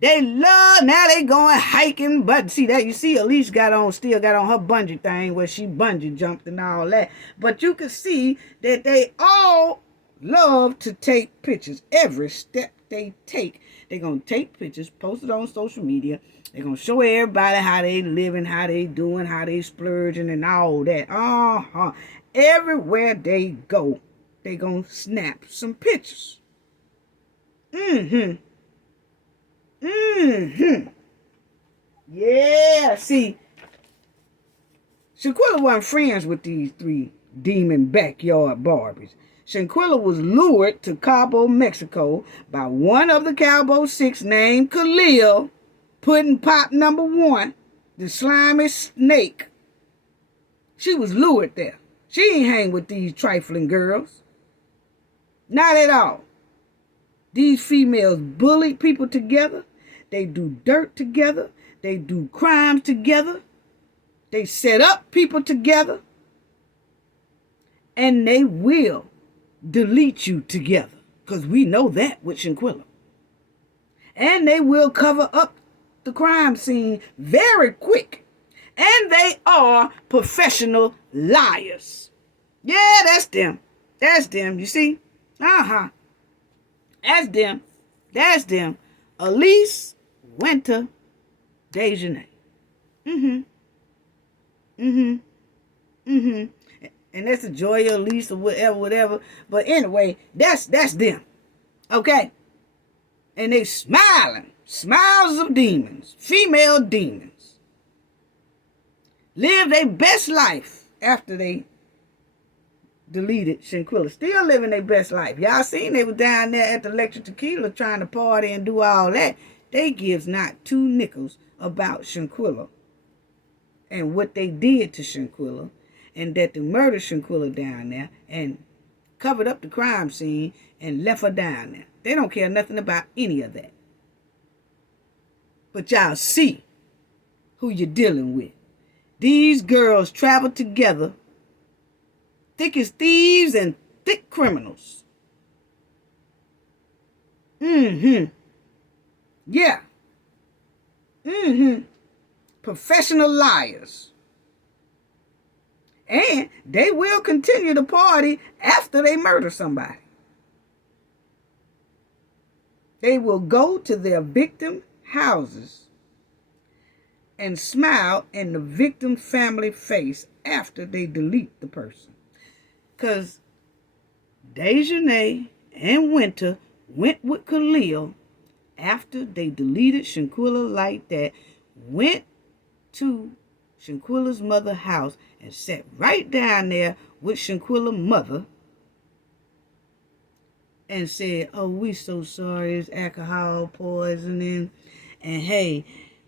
They love, now they going hiking, but see that, you see Elise still got on her bungee thing where she bungee jumped and all that. But you can see that they all love to take pictures. Every step they take, they're going to take pictures, post it on social media. They're going to show everybody how they living, how they doing, how they splurging and all that. Everywhere they go, they gonna snap some pictures. Yeah, see, Shanquella wasn't friends with these three demon backyard Barbies. Shanquella was lured to Cabo, Mexico by one of the Cabo Six named Khalil, pudding pop number one, the slimy snake. She was lured there. She ain't hang with these trifling girls. Not at all. These females bully people together. They do dirt together. They do crimes together. They set up people together. And they will delete you together. Because we know that with Shanquella. And they will cover up the crime scene very quick. And they are professional liars. Yeah, that's them. That's them, you see? That's them. That's them. Elise, Winter, Dejanay. And that's a Joy or Elise or whatever. But anyway, that's them. Okay? And they smiling. Smiles of demons. Female demons. Live their best life after they deleted Shanquella. Still living their best life. Y'all seen they were down there at the Electric Tequila trying to party and do all that. They gives not two nickels about Shanquella and what they did to Shanquella, and that they murdered Shanquella down there and covered up the crime scene and left her down there. They don't care nothing about any of that. But y'all see who you're dealing with. These girls travel together, thick as thieves and thick criminals. Yeah. Professional liars. And they will continue to party after they murder somebody. They will go to their victim houses and smile in the victim family face after they delete the person. Because Dejanay and Winter went with Khalil after they deleted Shanquella like that, went to Shanquella's mother's house and sat right down there with Shanquella's mother and said, oh, we so sorry, it's alcohol poisoning, and hey,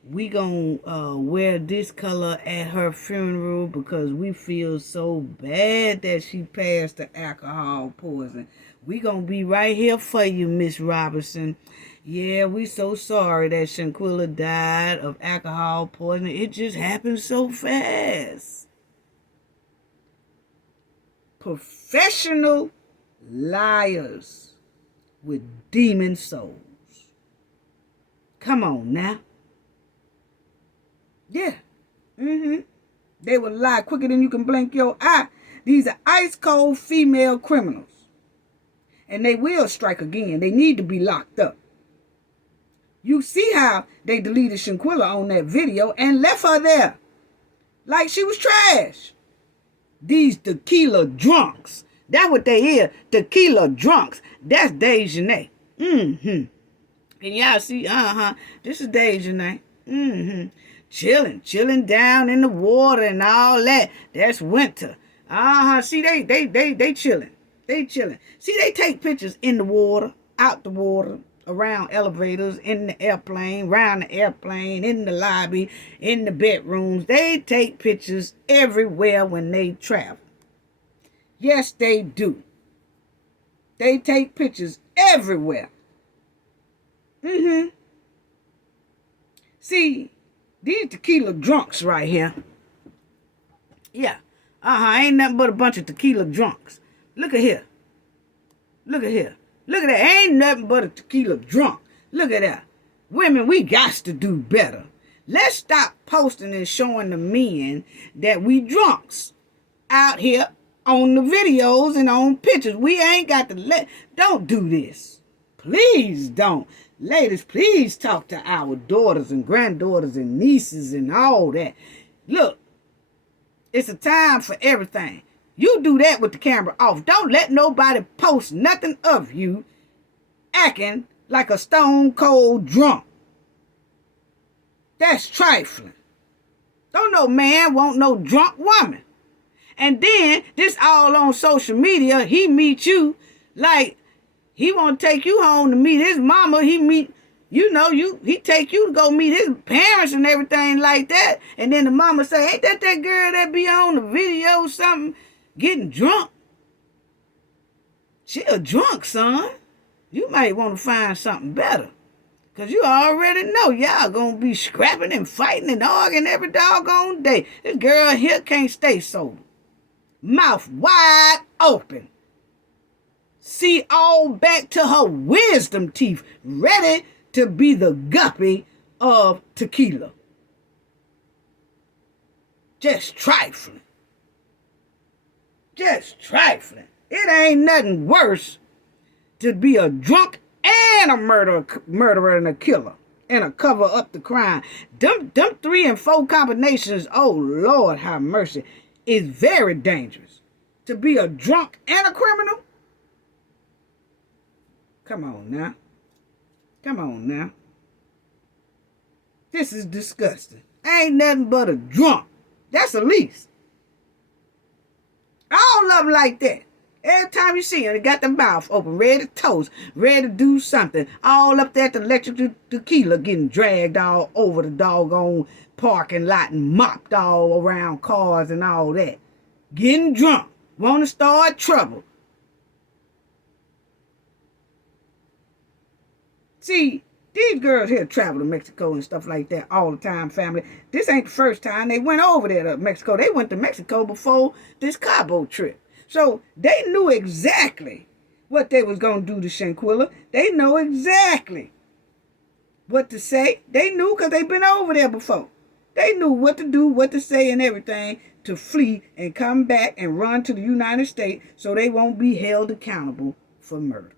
we gonna wear this color at her funeral because we feel so bad that she passed the alcohol poison. We gonna be right here for you, Miss Robinson. Yeah, we so sorry that Shanquella died of alcohol poisoning. It just happened so fast. Professional liars with demon souls. Come on now. Yeah. They will lie quicker than you can blink your eye. These are ice cold female criminals. And they will strike again. They need to be locked up. You see how they deleted Shanquella on that video and left her there like she was trash. These tequila drunks. That's what they is. Tequila drunks. That's Dejanay. And y'all see, this is Dejanay. Chilling down in the water and all that. That's Winter. See, they chilling. They chilling. See, they take pictures in the water, out the water, around elevators, in the airplane, around the airplane, in the lobby, in the bedrooms. They take pictures everywhere when they travel. Yes, they do. They take pictures everywhere. See, these tequila drunks right here. Yeah. Ain't nothing but a bunch of tequila drunks. Look at here. Look at here. Look at that. Ain't nothing but a tequila drunk. Look at that. Women, we got to do better. Let's stop posting and showing the men that we drunks out here on the videos and on pictures. We ain't got to don't do this. Please don't. Ladies, please talk to our daughters and granddaughters and nieces and all that. Look, it's a time for everything. You do that with the camera off. Don't let nobody post nothing of you acting like a stone cold drunk. That's trifling. Don't no man want no drunk woman. And then this all on social media. He meet you like he want to take you home to meet his mama. He take you to go meet his parents and everything like that. And then the mama say, ain't that girl that be on the video or something getting drunk? She a drunk, son. You might want to find something better. Because you already know y'all going to be scrapping and fighting and arguing every doggone day. This girl here can't stay sober. Mouth wide open. See all back to her wisdom teeth. Ready to be the guppy of tequila. Just trifling. Just trifling. It ain't nothing worse to be a drunk and a murderer and a killer and a cover up the crime. Them 3 and 4 combinations, oh Lord have mercy, is very dangerous. To be a drunk and a criminal? Come on now. Come on now. This is disgusting. Ain't nothing but a drunk. That's the least. All of them like that. Every time you see them, they got their mouth open, ready to toast, ready to do something. All up there at the electric tequila getting dragged all over the doggone parking lot and mopped all around cars and all that. Getting drunk. Want to start trouble. See, these girls here travel to Mexico and stuff like that all the time, family. This ain't the first time they went over there to Mexico. They went to Mexico before this Cabo trip. So they knew exactly what they was going to do to Shanquella. They know exactly what to say. They knew because they've been over there before. They knew what to do, what to say and everything to flee and come back and run to the United States so they won't be held accountable for murder.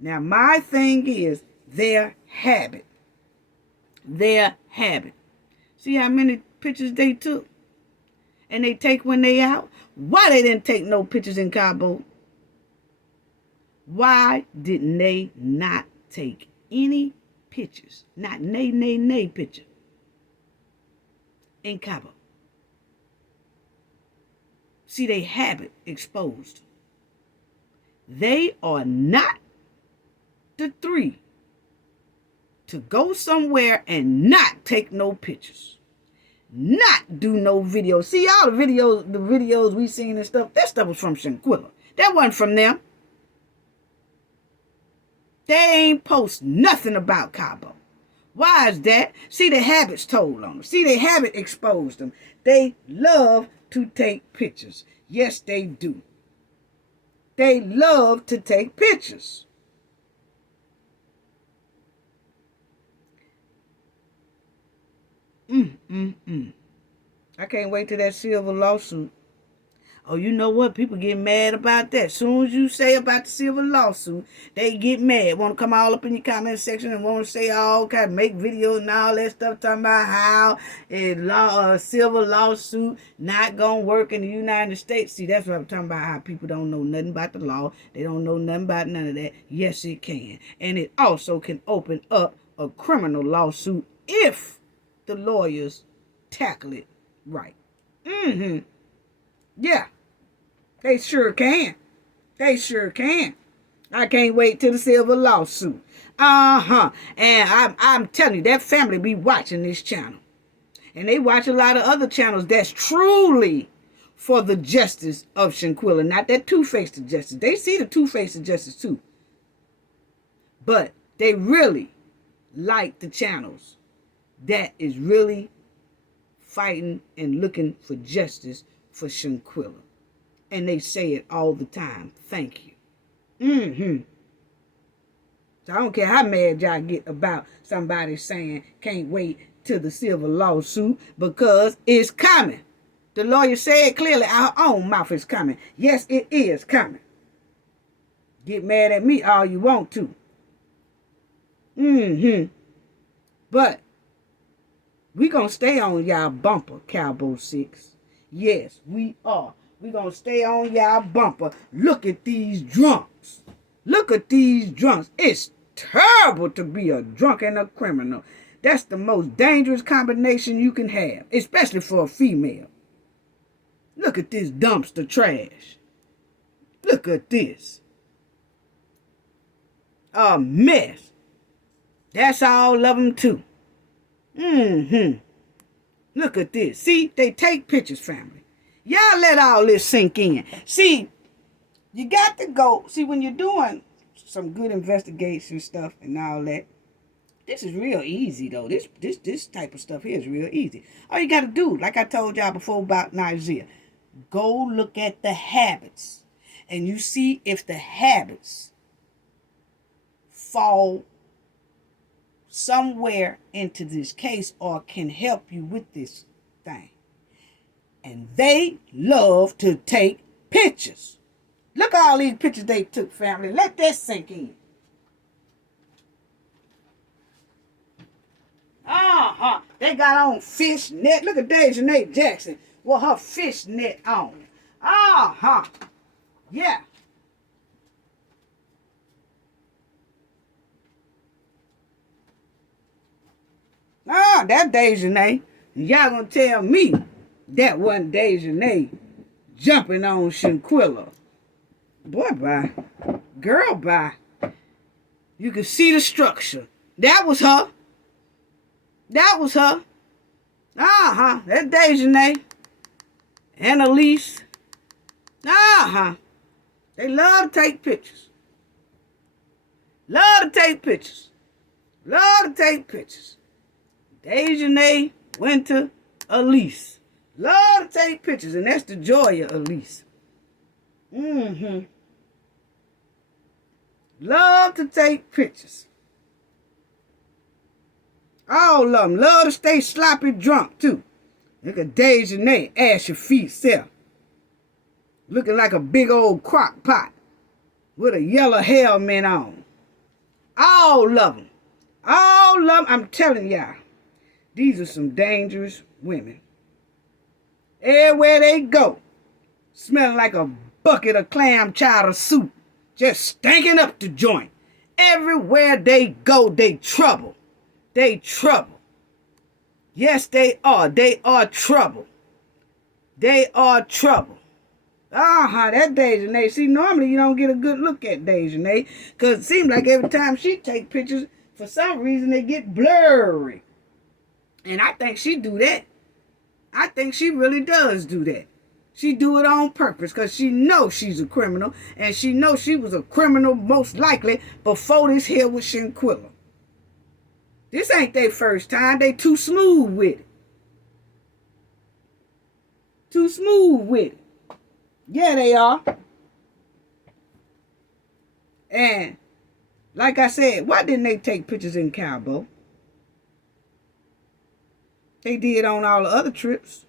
Now, my thing is their habit. Their habit. See how many pictures they took? And they take when they out? Why they didn't take no pictures in Cabo? Why didn't they not take any pictures? Not nay picture in Cabo. See, they habit exposed. They are not the 3 to go somewhere and not take no pictures. Not do no videos. See, all the videos we seen and stuff, that stuff was from Shanquella. That wasn't from them. They ain't post nothing about Cabo. Why is that? See, the habits told on them. See, the habit exposed them. They love to take pictures. Yes, they do. They love to take pictures. I can't wait till that silver lawsuit. Oh, you know what? People get mad about that. Soon as you say about the silver lawsuit, they get mad. Want to come all up in your comment section and want to say all kind of make videos and all that stuff talking about how a silver lawsuit not going to work in the United States. See, that's what I'm talking about, how people don't know nothing about the law. They don't know nothing about none of that. Yes, it can. And it also can open up a criminal lawsuit if the lawyers tackle it right. Yeah, they sure can. They sure can. I can't wait till the silver lawsuit. And I'm telling you, that family be watching this channel. And they watch a lot of other channels that's truly for the justice of Shanquella. Not that two-faced justice. They see the two-faced justice too. But they really like the channels that is really fighting and looking for justice for Shanquella. And they say it all the time. Thank you. So I don't care how mad y'all get about somebody saying can't wait till the silver lawsuit because it's coming. The lawyer said clearly our own mouth is coming. Yes, it is coming. Get mad at me all you want to. But we gonna stay on y'all bumper, Cabo 6. Yes, we are. We're going to stay on y'all bumper. Look at these drunks. Look at these drunks. It's terrible to be a drunk and a criminal. That's the most dangerous combination you can have, especially for a female. Look at this dumpster trash. Look at this. A mess. That's all of them too. Look at this. See, they take pictures, family. Y'all let all this sink in. See, you got to go. See, when you're doing some good investigation stuff and all that, this is real easy, though. This type of stuff here is real easy. All you got to do, like I told y'all before about Nigeria, go look at the habits. And you see if the habits fall somewhere into this case or can help you with this thing. And they love to take pictures. Look at all these pictures they took, family. Let that sink in. They got on fishnet. Look at Dejanay Jackson with her fishnet on. Yeah. That Dejanay. Y'all gonna tell me that wasn't Dejanay jumping on Shanquella. Boy, bye. Girl, bye. You can see the structure. That was her. That was her. That's Dejanay. And Elise. They love to take pictures. Love to take pictures. Love to take pictures. Dejanay, Winter, Elise. Love to take pictures, and that's the joy of Elise. Love to take pictures. All of them love to stay sloppy drunk, too. Look at Dejanay, ass your feet self. Looking like a big old crock pot with a yellow helmet on. All of them. All of them, I'm telling y'all. These are some dangerous women. Everywhere they go, smelling like a bucket of clam chowder soup, just stinking up the joint. Everywhere they go, they trouble. They trouble. Yes, they are. They are trouble. They are trouble. That Dejanay. See, normally you don't get a good look at Dejanay, because it seems like every time she take pictures, for some reason they get blurry. And I think she do that. I think she really does do that. She do it on purpose because she knows she's a criminal, and she knows she was a criminal most likely before this here with Shanquella. This ain't their first time. They too smooth with it. Too smooth with it. Yeah, they are. And like I said, why didn't they take pictures in Cabo? They did on all the other trips,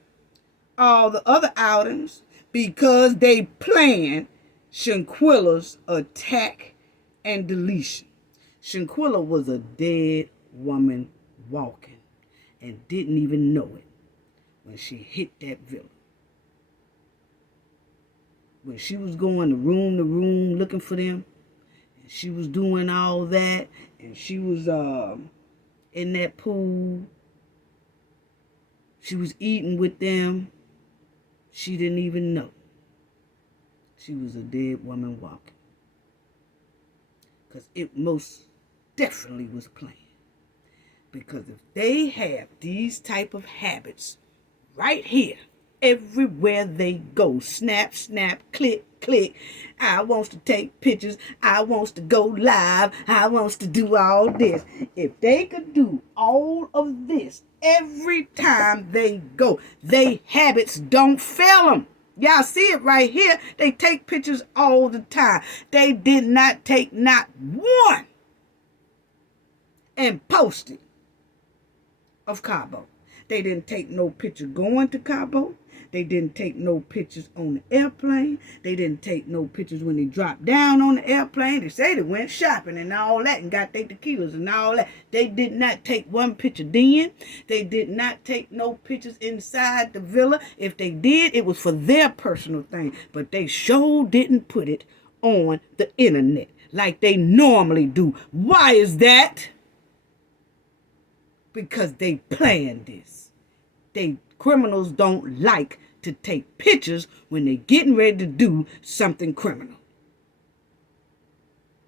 all the other outings, because they planned Shanquella's attack and deletion. Shanquella was a dead woman walking and didn't even know it when she hit that villa. When she was going to room looking for them, and she was doing all that, and she was in that pool, she was eating with them, she didn't even know. She was a dead woman walking. Because it most definitely was planned. Because if they have these type of habits right here, everywhere they go, snap, snap, click, click. I wants to take pictures. I wants to go live. I wants to do all this. If they could do all of this every time they go, they habits don't fail them. Y'all see it right here. They take pictures all the time. They did not take not one and post it of Cabo. They didn't take no picture going to Cabo. They didn't take no pictures on the airplane. They didn't take no pictures when they dropped down on the airplane. They say they went shopping and all that and got their tequilas and all that. They did not take one picture then. They did not take no pictures inside the villa. If they did, it was for their personal thing. But they sure didn't put it on the internet like they normally do. Why is that? Because they planned this. Criminals don't like to take pictures when they're getting ready to do something criminal.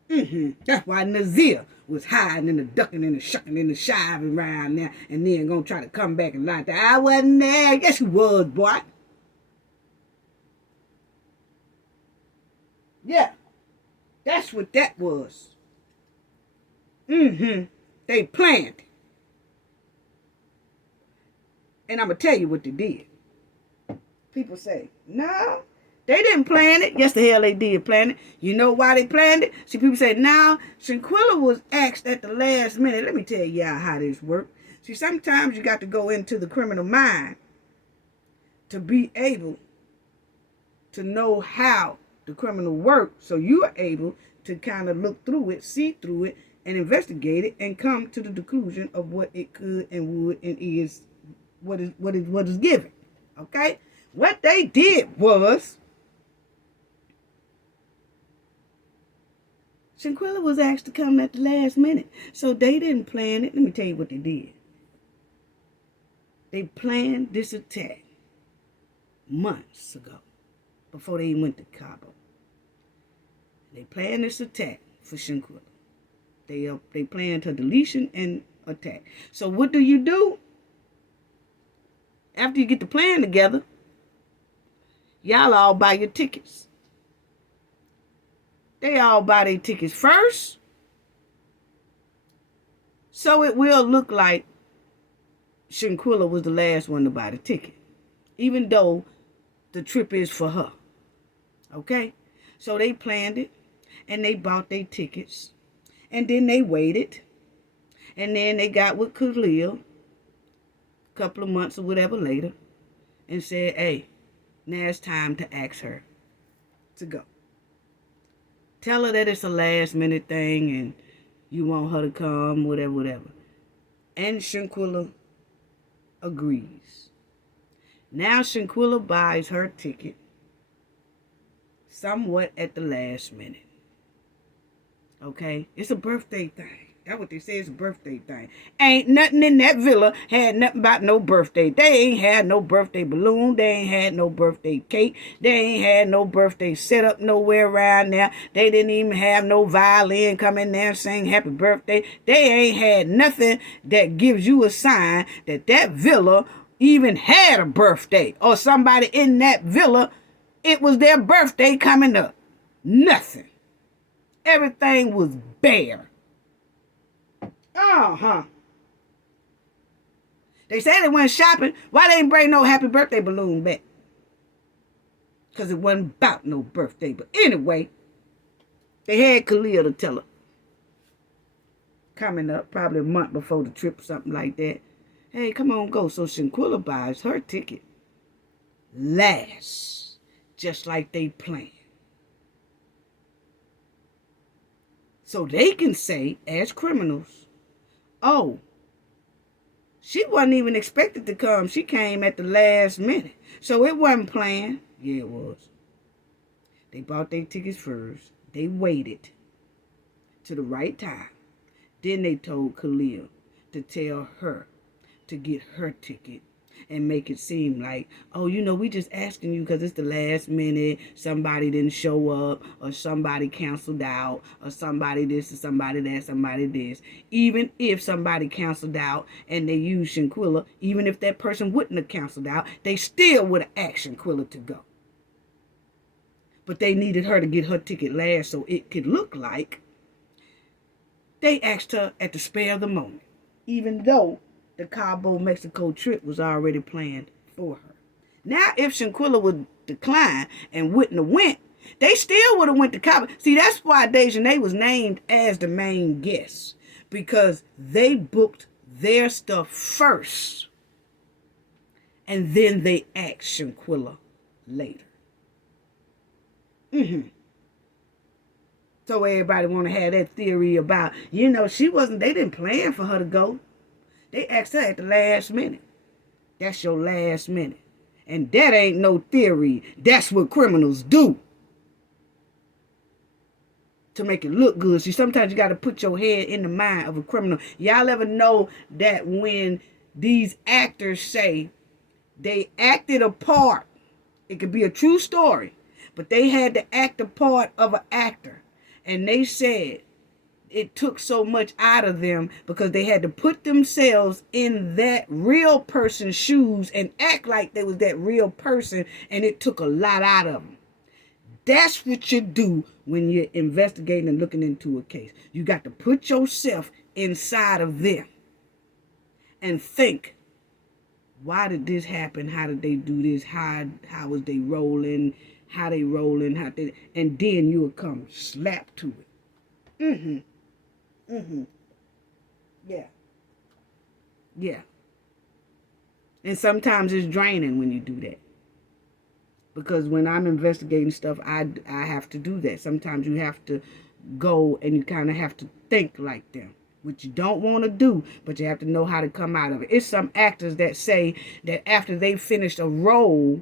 That's why Nazir was hiding and ducking and shucking and shiving around there and then gonna try to come back and lie that I wasn't there. Yes, you was, boy. Yeah, that's what that was. They planned it. And I'm going to tell you what they did. People say, no, they didn't plan it. Yes, the hell they did plan it. You know why they planned it? See, people say, no, Shanquella was asked at the last minute. Let me tell y'all how this works. See, sometimes you got to go into the criminal mind to be able to know how the criminal works. So you are able to kind of look through it, see through it, and investigate it, and come to the conclusion of what it could and would and is. What is given. Okay? What they did was Shanquella was asked to come at the last minute. So they didn't plan it. Let me tell you what they did. They planned this attack months ago, before they even went to Cabo. They planned this attack for Shanquella. They planned her deletion and attack. So what do? After you get the plan together, y'all all buy your tickets. They all buy their tickets first. So it will look like Shanquella was the last one to buy the ticket. Even though the trip is for her. Okay? So they planned it. And they bought their tickets. And then they waited. And then they got with Khalil. Couple of months or whatever later, and said, hey, now it's time to ask her to go. Tell her that it's a last minute thing and you want her to come, whatever. And Shanquella agrees. Now Shanquella buys her ticket somewhat at the last minute. Okay? It's a birthday thing. That's what they say, it's a birthday thing. Ain't nothing in that villa had nothing about no birthday. They ain't had no birthday balloon. They ain't had no birthday cake. They ain't had no birthday set up nowhere around there. They didn't even have no violin come in there and sing happy birthday. They ain't had nothing that gives you a sign that that villa even had a birthday. Or somebody in that villa, it was their birthday coming up. Nothing. Everything was bare. They said they went shopping. Why they didn't bring no happy birthday balloon back? Because it wasn't about no birthday. But anyway, they had Khalil to tell her. Coming up, probably a month before the trip or something like that. Hey, come on, go. So Shanquella buys her ticket last. Just like they planned. So they can say, as criminals, oh, she wasn't even expected to come. She came at the last minute. So it wasn't planned. Yeah, it was. They bought their tickets first. They waited to the right time. Then they told Khalil to tell her to get her ticket and make it seem like, oh, we just asking you because it's the last minute, somebody didn't show up, or somebody canceled out, or somebody this, or somebody that, somebody this. Even if somebody canceled out and they used Shanquella, even if that person wouldn't have canceled out, they still would have asked Shanquella to go. But they needed her to get her ticket last so it could look like they asked her at the spare of the moment, even though the Cabo, Mexico trip was already planned for her. Now, if Shanquella would decline and wouldn't have went, they still would have went to Cabo. See, that's why Dejanay was named as the main guest, because they booked their stuff first. And then they asked Shanquella later. So everybody want to have that theory about, they didn't plan for her to go. They asked her at the last minute. That's your last minute. And that ain't no theory. That's what criminals do. To make it look good. See, sometimes you got to put your head in the mind of a criminal. Y'all ever know that when these actors say they acted a part, it could be a true story, but they had to act a part of an actor. And they said it took so much out of them because they had to put themselves in that real person's shoes and act like they was that real person, and it took a lot out of them. That's what you do when you're investigating and looking into a case. You got to put yourself inside of them and think, why did this happen? How did they do this? How was they rolling? How they rolling? And then you will come slap to it. Yeah. And sometimes it's draining when you do that. Because when I'm investigating stuff, I have to do that. Sometimes you have to go and you kind of have to think like them, which you don't want to do, but you have to know how to come out of it. It's some actors that say that after they finished a role,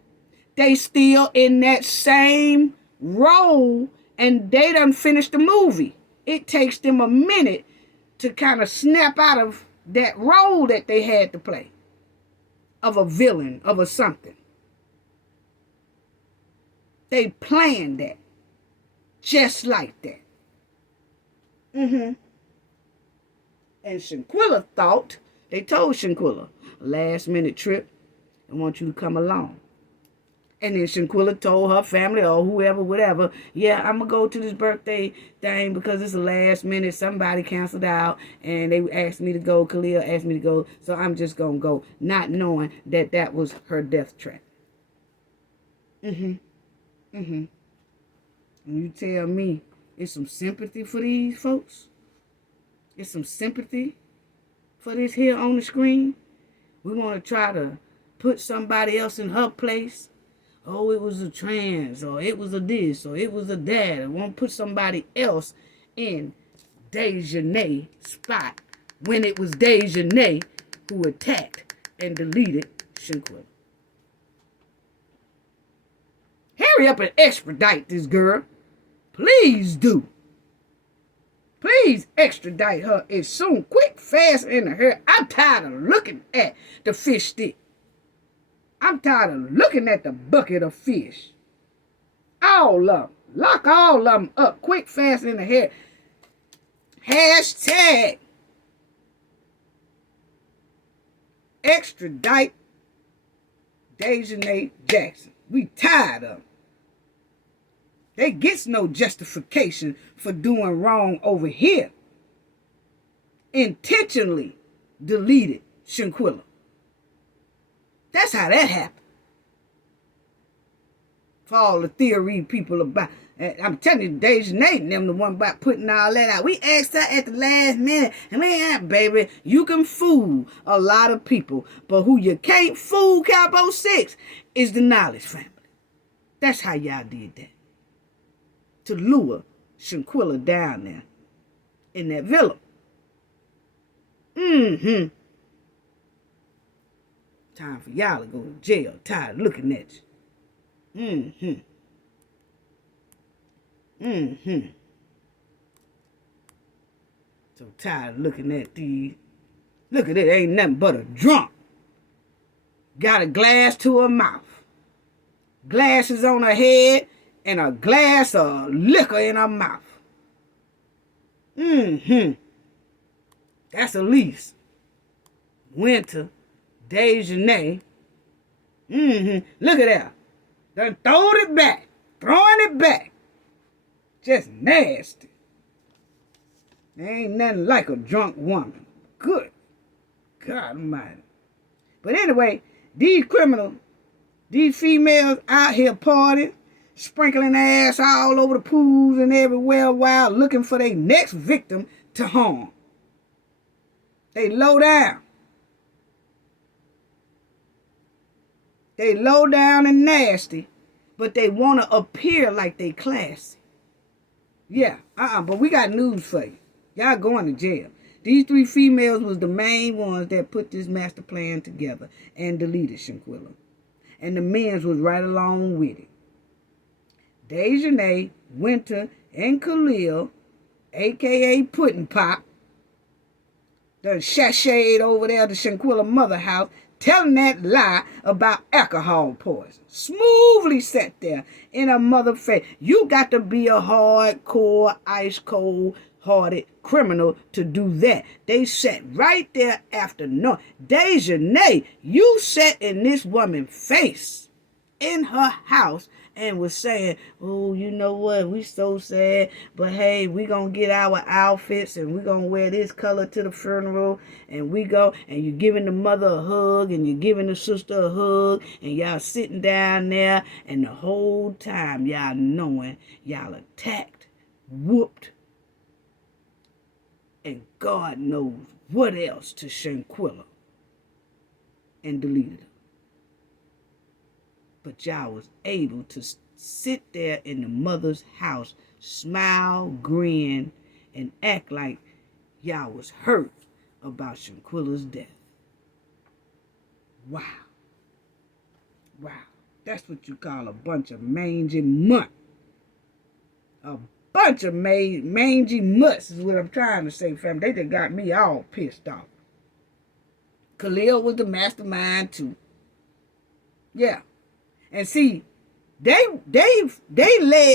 they still in that same role and they done finished the movie. It takes them a minute to kind of snap out of that role that they had to play, of a villain, of a something. They planned that. Just like that. And Shanquella thought, they told Shanquella, last minute trip, I want you to come along. And then Shanquella told her family or whoever, whatever, yeah, I'm going to go to this birthday thing because it's the last minute. Somebody canceled out and they asked me to go. Khalil asked me to go. So I'm just going to go, not knowing that that was her death trap. And you tell me it's some sympathy for these folks? It's some sympathy for this here on the screen? We want to try to put somebody else in her place? Oh, it was a trans, or it was a this, or it was a that. I want to put somebody else in Dejanay's spot when it was Dejanay who attacked and deleted Shanquella. Hurry up and extradite this girl. Please do. Please extradite her as soon, quick, fast, in the hair. I'm tired of looking at the fish stick. I'm tired of looking at the bucket of fish. All of them. Lock all of them up, quick, fast, in the hair. Hashtag extradite Dejanay Jackson. We tired of them. They gets no justification for doing wrong over here. Intentionally deleted Shanquella. That's how that happened. For all the theory people about, I'm telling you, Dejanay and them the one about putting all that out. We asked her at the last minute, and we ain't, baby, you can fool a lot of people, but who you can't fool, Cabo 6, is the Knowledge family. That's how y'all did that. To lure Shanquella down there in that villa. Time for y'all to go to jail. Tired of looking at you. So tired of looking at these. Look at it, ain't nothing but a drunk. Got a glass to her mouth. Glasses on her head and a glass of liquor in her mouth. That's Elise. Winter, Dejanay. Look at that. Done throwed it back. Throwing it back. Just nasty. There ain't nothing like a drunk woman. Good God Almighty. But anyway, these criminals, these females out here partying, sprinkling ass all over the pools and everywhere while looking for their next victim to harm. They low down. They low down and nasty, but they want to appear like they classy. Yeah, but we got news for you. Y'all going to jail. These 3 females was the main ones that put this master plan together and deleted Shanquella. And the men's was right along with it. Dejanay, Winter, and Khalil, a.k.a. Puddin' Pop, done sashayed over there to Shanquella mother house, telling that lie about alcohol poison. Smoothly sat there in her mother face. You got to be a hardcore, ice cold hearted criminal to do that. They sat right there after no. Dejanay, you sat in this woman's face in her house and was saying, oh, you know what, we so sad, but hey, we gonna get our outfits and we gonna wear this color to the funeral, and we go, and you're giving the mother a hug and you're giving the sister a hug, and y'all sitting down there, and the whole time y'all knowing y'all attacked, whooped, and God knows what else to Shanquella, and deleted her. But y'all was able to sit there in the mother's house, smile, grin, and act like y'all was hurt about Shanquella's death. Wow. Wow. That's what you call a bunch of mangy mutt. A bunch of mangy mutts is what I'm trying to say, fam. They just got me all pissed off. Khalil was the mastermind too. Yeah. And see, they led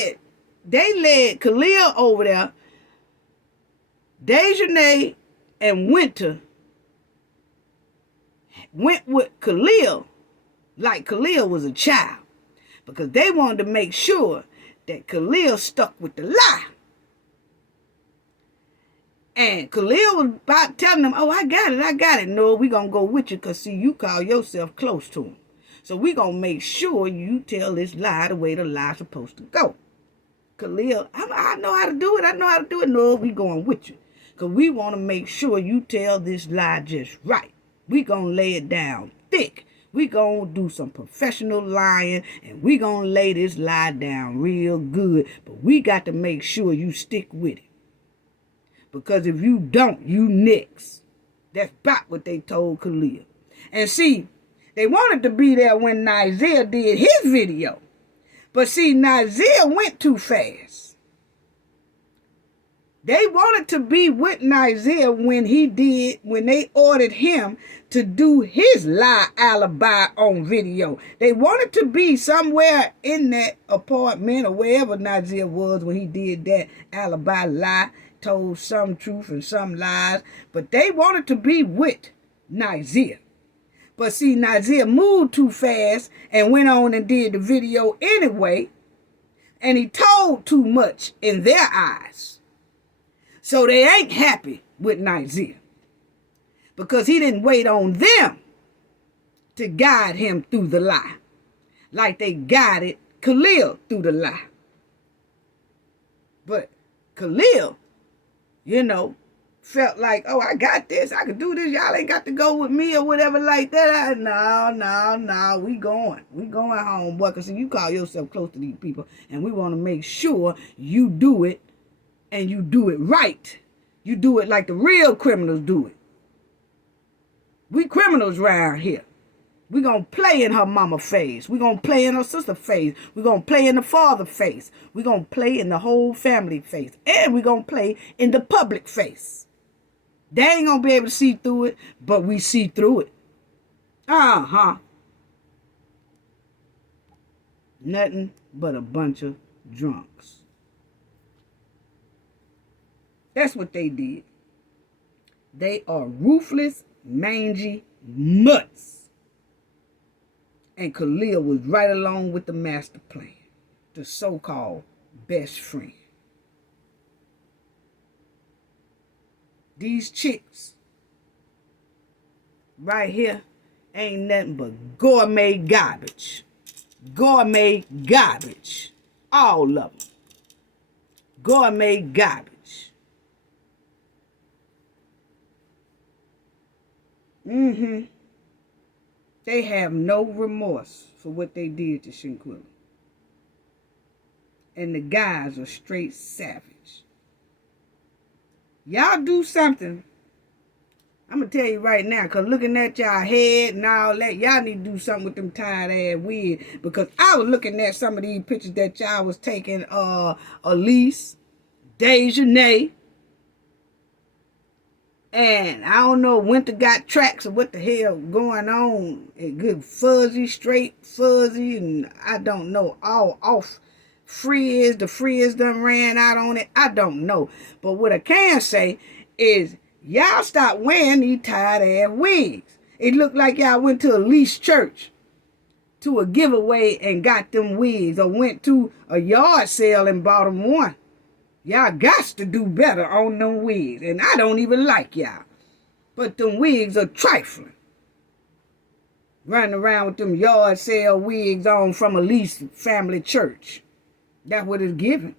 Khalil over there. Dejanay and Winter went with Khalil like Khalil was a child, because they wanted to make sure that Khalil stuck with the lie. And Khalil was about telling them, oh, I got it. No, we gonna go with you, because see, you call yourself close to him. So we gonna make sure you tell this lie the way the lie's supposed to go. Khalil, I know how to do it. No, we going with you, because we want to make sure you tell this lie just right. We gonna lay it down thick. We gonna do some professional lying, and we gonna lay this lie down real good. But we got to make sure you stick with it, because if you don't, you next. That's about what they told Khalil. And see, they wanted to be there when Isaiah did his video. But see, Isaiah went too fast. They wanted to be with Isaiah when they ordered him to do his lie alibi on video. They wanted to be somewhere in that apartment or wherever Isaiah was when he did that alibi lie, told some truth and some lies. But they wanted to be with Isaiah. But see, Isaiah moved too fast and went on and did the video anyway. And he told too much in their eyes. So they ain't happy with Isaiah, because he didn't wait on them to guide him through the lie like they guided Khalil through the lie. But Khalil, felt like, oh, I got this. I can do this. Y'all ain't got to go with me or whatever like that. No. We going home, boy. Because you call yourself close to these people, and we want to make sure you do it, and you do it right. You do it like the real criminals do it. We criminals around here. We're going to play in her mama face. We're going to play in her sister face. We're going to play in the father face. We're going to play in the whole family face. And we're going to play in the public face. They ain't going to be able to see through it, but we see through it. Nothing but a bunch of drunks. That's what they did. They are ruthless, mangy mutts. And Khalil was right along with the master plan, the so-called best friend. These chicks right here ain't nothing but gourmet garbage. Gourmet garbage. All of them. Gourmet garbage. They have no remorse for what they did to Shanquella. And the guys are straight savage. Y'all do something. I'm going to tell you right now, because looking at y'all head and all that, y'all need to do something with them tired ass wigs. Because I was looking at some of these pictures that y'all was taking, Elise, Dejanay, and I don't know, Winter got tracks or what the hell going on. And good fuzzy, straight fuzzy, and I don't know, all off frizz. The frizz done ran out on it. I don't know. But what I can say is y'all stop wearing these tired ass wigs. It looked like y'all went to a leased church to a giveaway and got them wigs, or went to a yard sale and bought them one. Y'all got to do better on them wigs. And I don't even like y'all. But them wigs are trifling. Running around with them yard sale wigs on from a leased family church. That's what it's giving.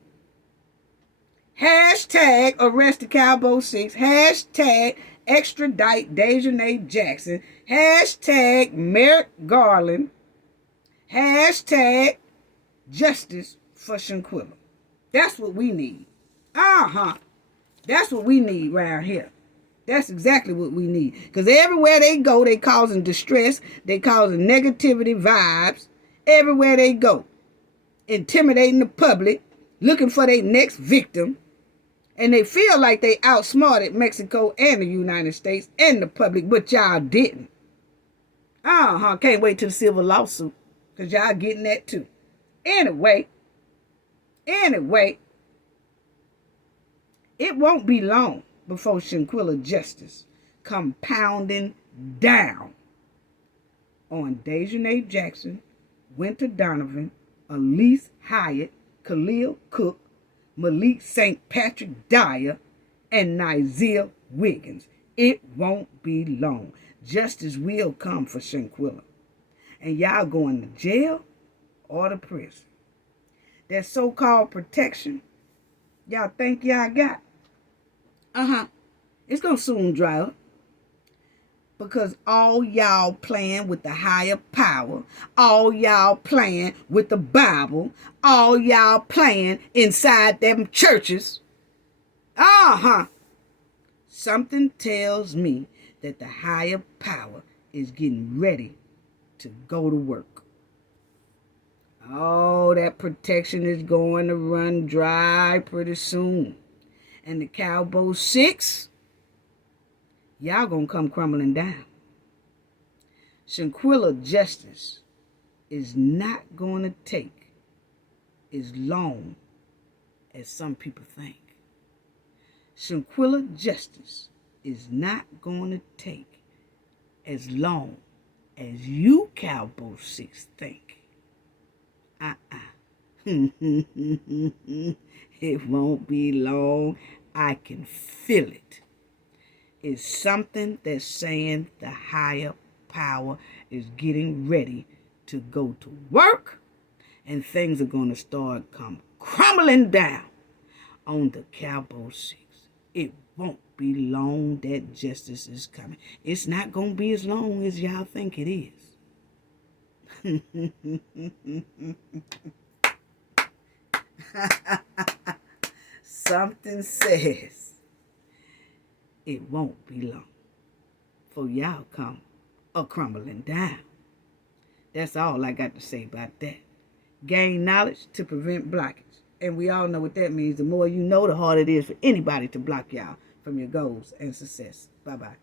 Hashtag arrest the Cabo 6. Hashtag extradite Dejanay Jackson. Hashtag Merrick Garland. Hashtag justice for Shanquella. That's what we need. That's what we need around here. That's exactly what we need. Because everywhere they go, they causing distress. They causing negativity vibes. Everywhere they go. Intimidating the public. Looking for their next victim. And they feel like they outsmarted Mexico and the United States and the public. But y'all didn't. Can't wait till the civil lawsuit. Because y'all getting that too. Anyway. It won't be long before Shanquella justice come pounding down on Dejanay Jackson, Winter Donovan, Elise Hyatt, Khalil Cook, Malik St. Patrick Dyer, and Nizia Wiggins. It won't be long. Justice will come for Shanquella. And y'all going to jail or to prison. That so-called protection y'all think y'all got. It's going to soon dry up. Because all y'all playing with the higher power. All y'all playing with the Bible. All y'all playing inside them churches. Something tells me that the higher power is getting ready to go to work. Oh, that protection is going to run dry pretty soon. And the Cabo 6, y'all gonna come crumbling down. Shanquella justice is not going to take as long as some people think. Shanquella justice is not going to take as long as you Cabo 6 think. It won't be long. I can feel it. It's something that's saying the higher power is getting ready to go to work, and things are going to start come crumbling down on the Cabo 6. It won't be long that justice is coming. It's not going to be as long as y'all think it is. Something says it won't be long for y'all come a crumbling down. That's all I got to say about that. Gain knowledge to prevent blockage. And we all know what that means. The more you know, the harder it is for anybody to block y'all from your goals and success. Bye-bye.